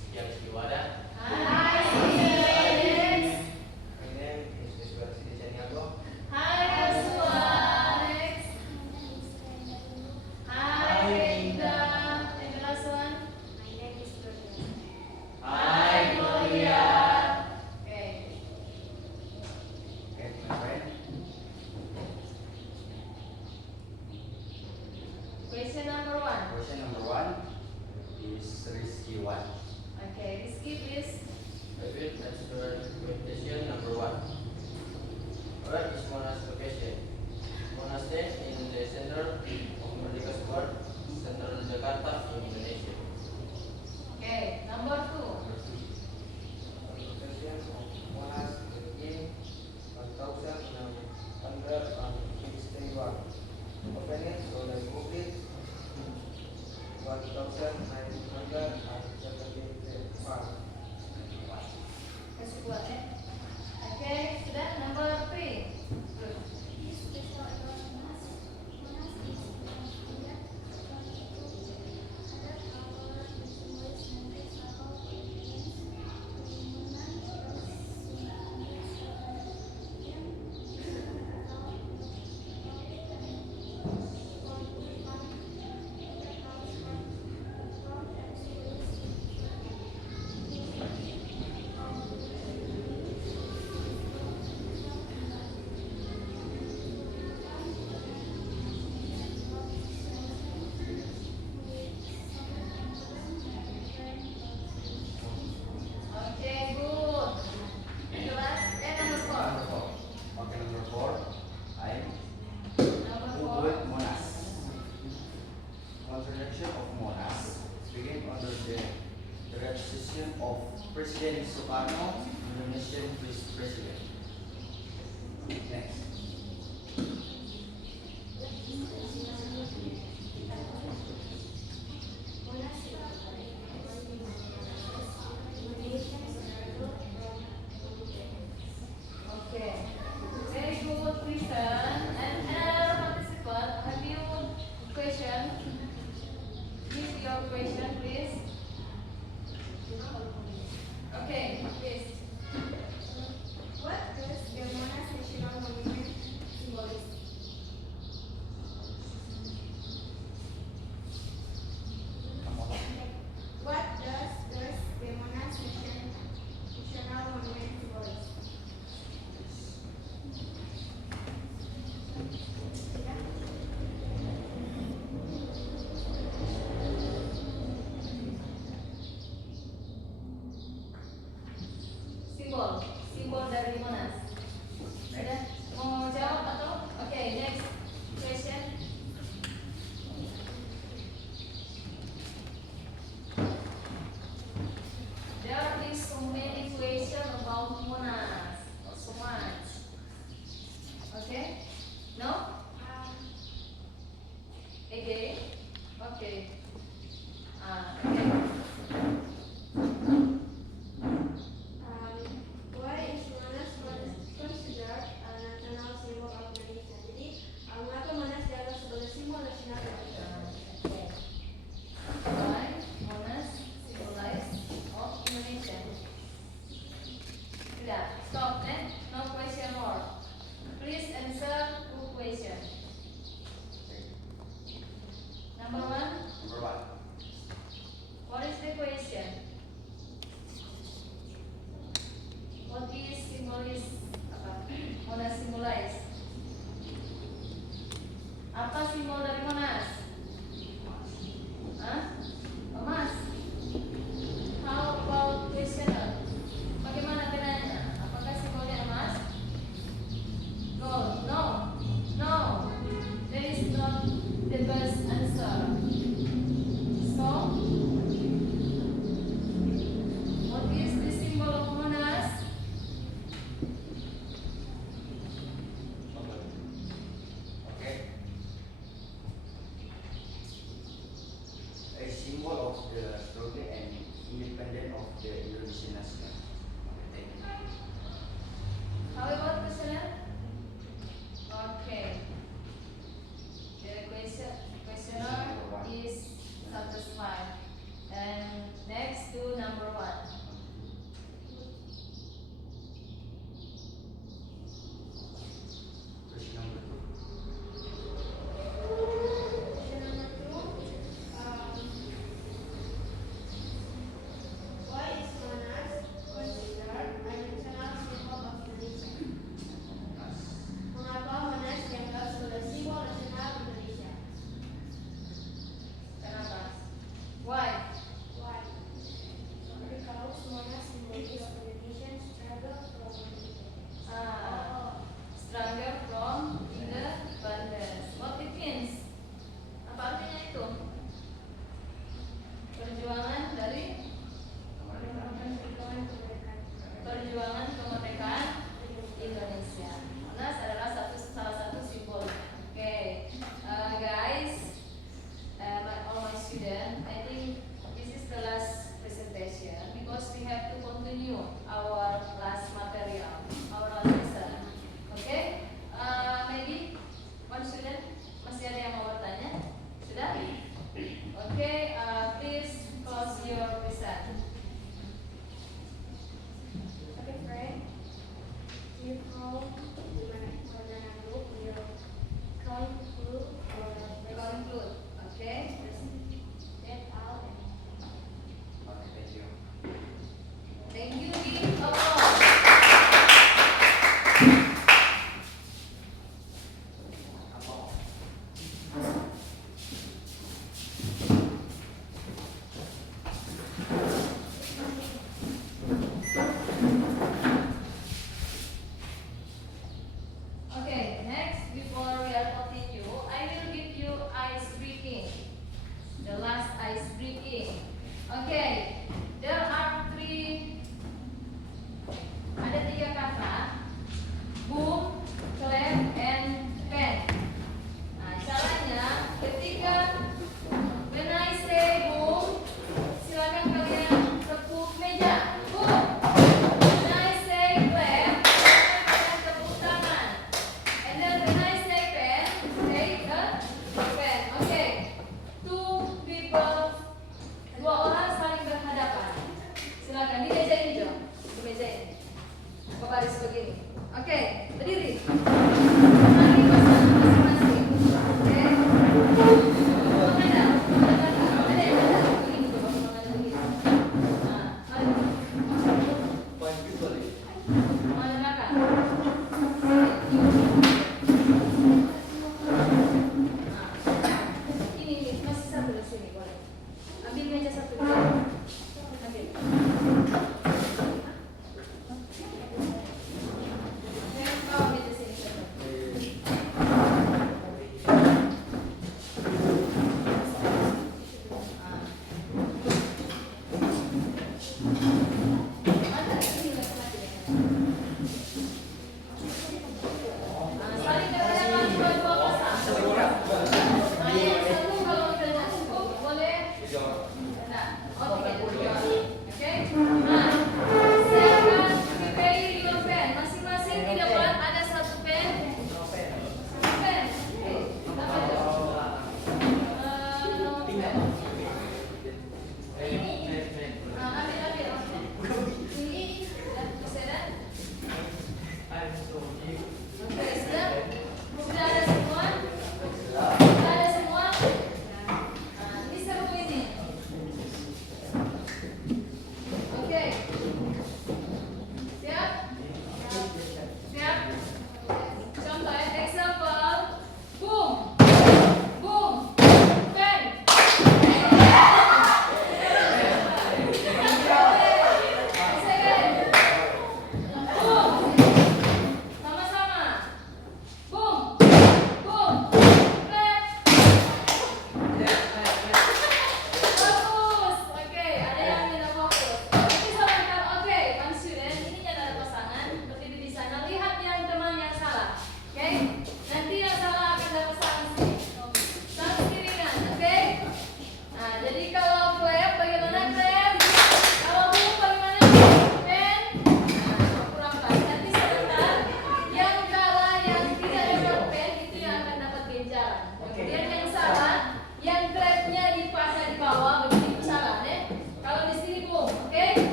Sekian Siwada. Hi, Alex. My name is Iswar Siti Chaniago. Hi, Joshua. Alex. Hi, Linda. And the last one? My name is Gloria. Hi, Gloria. Okay. Okay, my friend. Question number 1. Question number 1 is Rizky Wan. Okay, Rizky, please. I will answer question number 1. Where is Monas location? Monas is in the center of Merdeka Square, Central Jakarta, Indonesia. Okay, number 2. Location of Monas in 1661. Opening to the public 1975. Kasih kuat ya. Okay, sudah number 3. Good. This special about Monas. Monas is considered other power symbols and struggle for independence. Monas Okay, good. The last, number 4. Number 4. Okay, number 4. I'm Number who 4. built Monas. Construction of Monas began under the direction of President Sukarno, Indonesian Vice President. Next. Okay. Very good, Kristen. And another participant, have you question? Give your question, please. Okay, please. What does the Monas National Monument symbolize? What does the Monas National Monument symbolize? Simbol dari Monas. Sudah mau jawab atau? Okay, next question. There is so many questions about Monas. So much. Okay? No? Again? Okay. Okay. Why is Monas considered a national symbol of Indonesia? Jadi, mengapa Monas dianggap sebagai simbol nasional Indonesia? Okay. Why Monas symbolize of Indonesia? Sudah, stop then. No question more. Please answer 2 questions. Number 1, Number 1. what is the question? What is symbolize? Monas symbolize? Apa simbol dari Monas? Hah? Emas? How about questioner? Bagaimana kenanya? Apakah simbolnya emas? Gold? No. No. That is not the best answer. So, what is the symbol of Monas? Okay.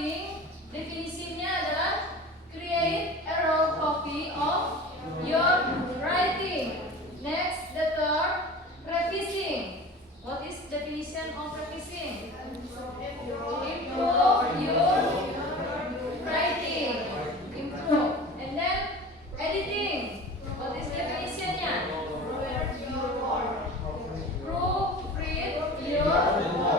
following definisinya adalah create a raw copy of your writing. Next, the third, revising. What is definition of revising? Improve your writing. Improve. And then editing. What is definitionnya? Proofread your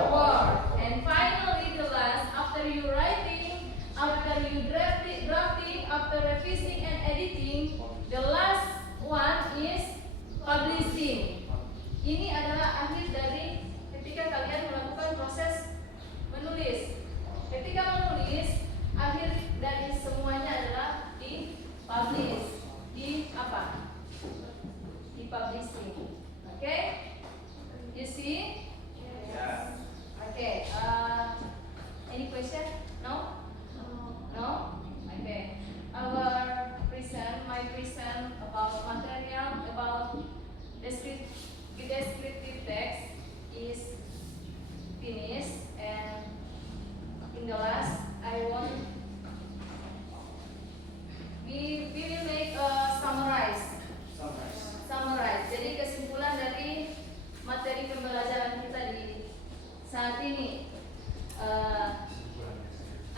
work. And finally, the last, after you writing, after you drafting, after revising and editing, the last one is publishing. Ini adalah akhir dari ketika kalian melakukan proses menulis. Ketika menulis, akhir dari semuanya adalah di publish. Di apa? Di publishing. Okay? You see? Yeah. Okay. Any question? No? No? Okay. My present about material, about descriptive text is finished, and in the last I want we will make a summarize. Jadi kesimpulan dari materi pembelajaran kita di saat ini.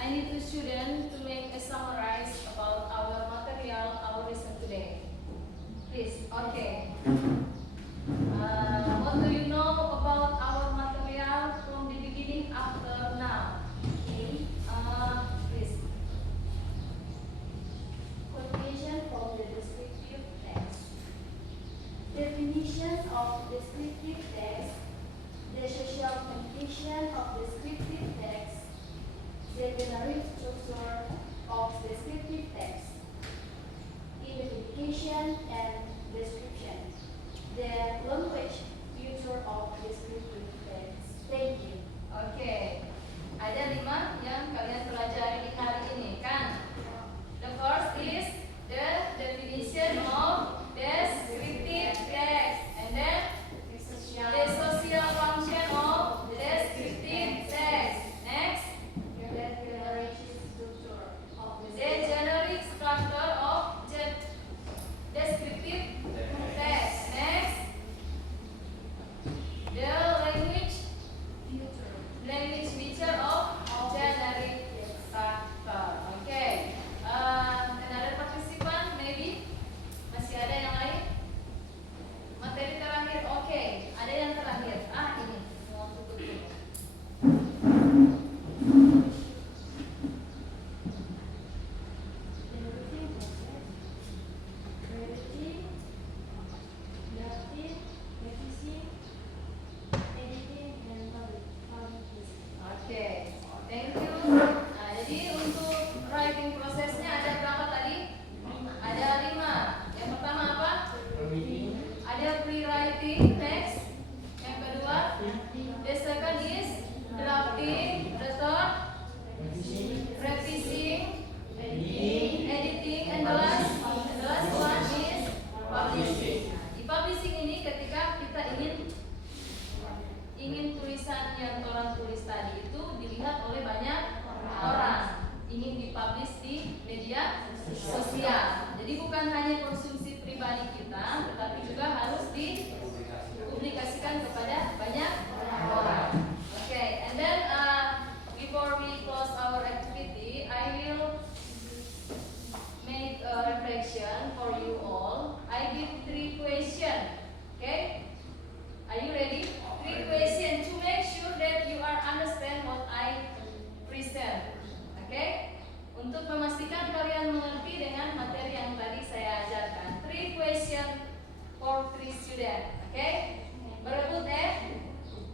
I need the student to make a summarize about our material, our lesson today. Please, okay. What do you know about our material from the beginning up to now? Okay. Please. Quotation from the descriptive text. Definition of descriptive text. The social condition of descriptive text. The generic structure of descriptive text. Identification and description. The language future of descriptive text. Thank you. Oke. Ada 5 yang kalian pelajari di hari ini, kan? The first is the definition of descriptive text, and then the social function of descriptive text. Next, The generic structure of the generic structure of descriptive text. Next, the language feature of generic structure. Okay. Another participant, maybe? Masih ada yang lain? Materi terakhir, oke. Ada yang terakhir. Ini mau tutup dulu. Oke, thank you. Nah, jadi untuk writing prosesnya ada berapa tadi? Ada 5. Yang pertama apa? Ada pre-writing text. Yang kedua, the second is drafting. The third, revising, editing, and the last one is publishing. Di publishing ini ketika kita ingin tulisan yang orang tulis tadi itu dilihat oleh banyak orang, ingin dipublish di media sosial. Jadi bukan hanya konsumsi pribadi kita, tetapi juga harus dipublikasikan kepada banyak orang. Okay, and then before we close our activity, I will make a reflection for you all. I give 3 questions. Okay, are you ready? 3 questions to make sure that you are understand what I present. Okay? Untuk memastikan kalian mengerti dengan materi yang tadi saya ajarkan. 3 questions for 3 students. Okay? Berebut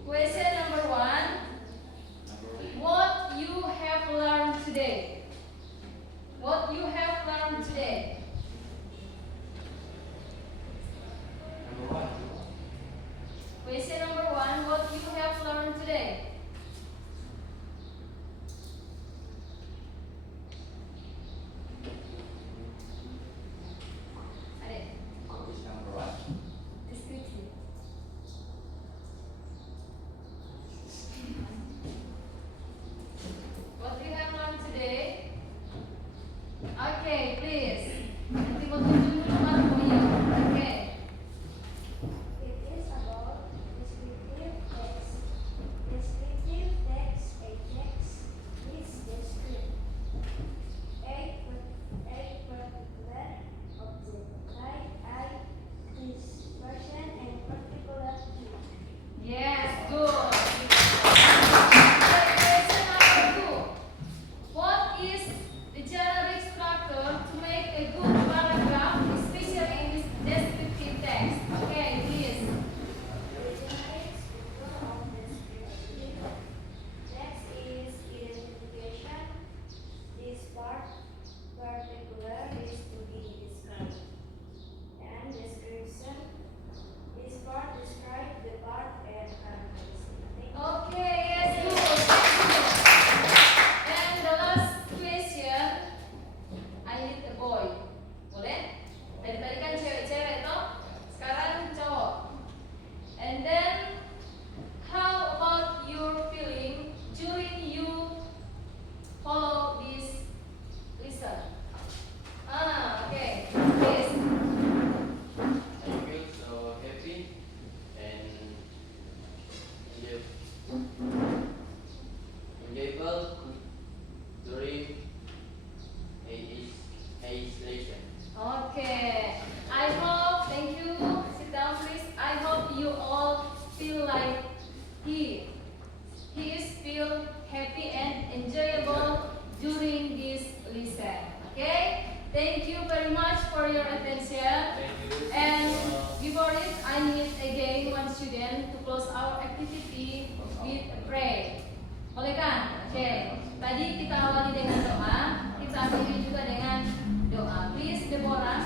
Question number 1. What you have learned today? What you have learned today? Question number 1. What you have learned today? Adik, deskripsi. What you have learned Okay, please. Nanti mau tunjuk dulu baru mau iya. Okay. It is about descriptive text. Descriptive text, a text is descriptive. A particular object, like this person and particular thing. Yes, good. Okay, question number 2. What is the generic structure to make a good paragraph, especially in this descriptive text? Okay, please. The generic structure of descriptive text is identification. This particular is to be described. And description. This part describe the part and characteristic. Okay, yes, good. Thank you. And the last question, I need a boy. Boleh? Dari tadi kan cewek-cewek toh, sekarang cowok. And then, how about your feeling during you follow this lesson? Okay, please. I feel so happy and enjoyable during each lesson. Okay, I hope, thank you, sit down please. I hope you all feel like he is feel happy and enjoyable during this lesson. Okay, thank you very much for your attention. And before it, I need again one student to close our activity with a prayer. Boleh kan? Oke, tadi kita awali dengan doa, kita akhiri juga dengan doa. Please, Deborah.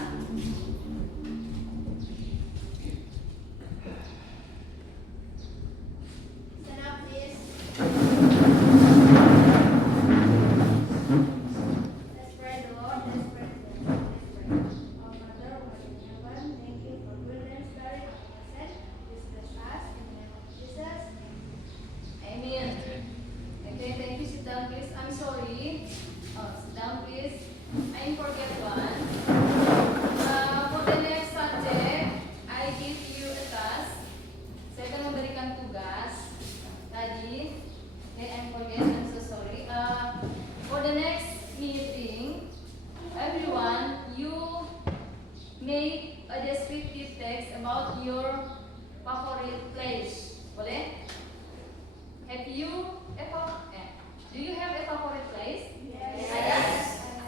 Stand up, please. Let's pray the Lord. Let's pray the Lord. Let's pray. Our Father, who art in heaven, thank you for good and spirit of us. Please bless us in the name of Jesus. Amen. Okay, thank you. Sit down, please. I'm sorry. Sit down, please. I forget one. For the next subject, I give you a task. Saya akan memberikan tugas tadi. Then I forget. I'm so sorry. For the next meeting, everyone, you make a descriptive text about your favorite place. Boleh? Have you do you have a favorite place? Ada?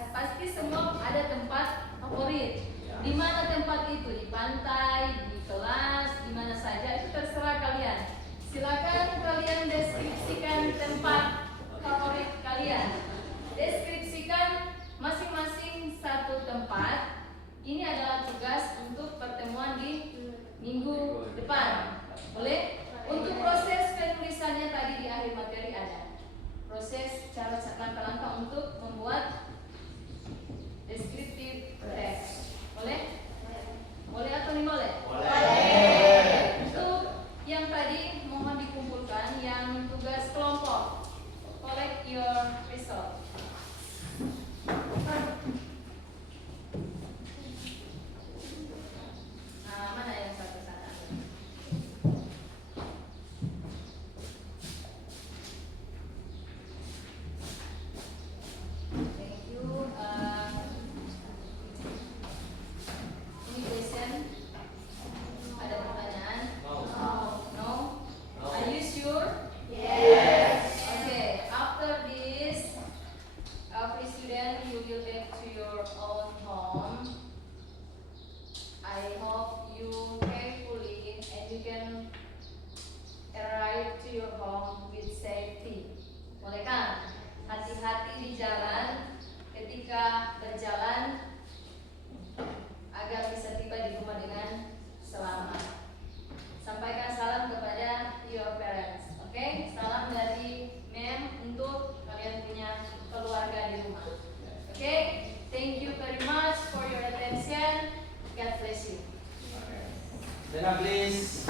Pasti semua ada tempat favorit. Di mana tempat itu? Di pantai, di kelas, di mana saja itu terserah kalian. Silakan kalian deskripsikan tempat favorit kalian. Deskripsikan masing-masing satu tempat. Ini adalah tugas untuk pertemuan di minggu depan. Boleh? Untuk proses penulisannya tadi di akhir materi ada. Proses cara langkah-langkah untuk membuat descriptive text. Boleh? Boleh atau tidak boleh? Boleh. Untuk yang tadi mohon dikumpulkan yang tugas kelompok. Collect your result. Nah, mana yang satu sana? Thank you. Ini question. Ada pertanyaan? No? Are you sure? Okay. After this, every student you will back to your own home. I hope you carefully and you can arrive to your home with safety. Boleh kan? Hati-hati di jalan ketika berjalan agar bisa tiba di rumah dengan selamat. Sampaikan salam kepada your parents. Oke? Salam dari ma'am untuk kalian punya keluarga di rumah. Oke? Thank you very much for your attention. God bless you. Stand up, please.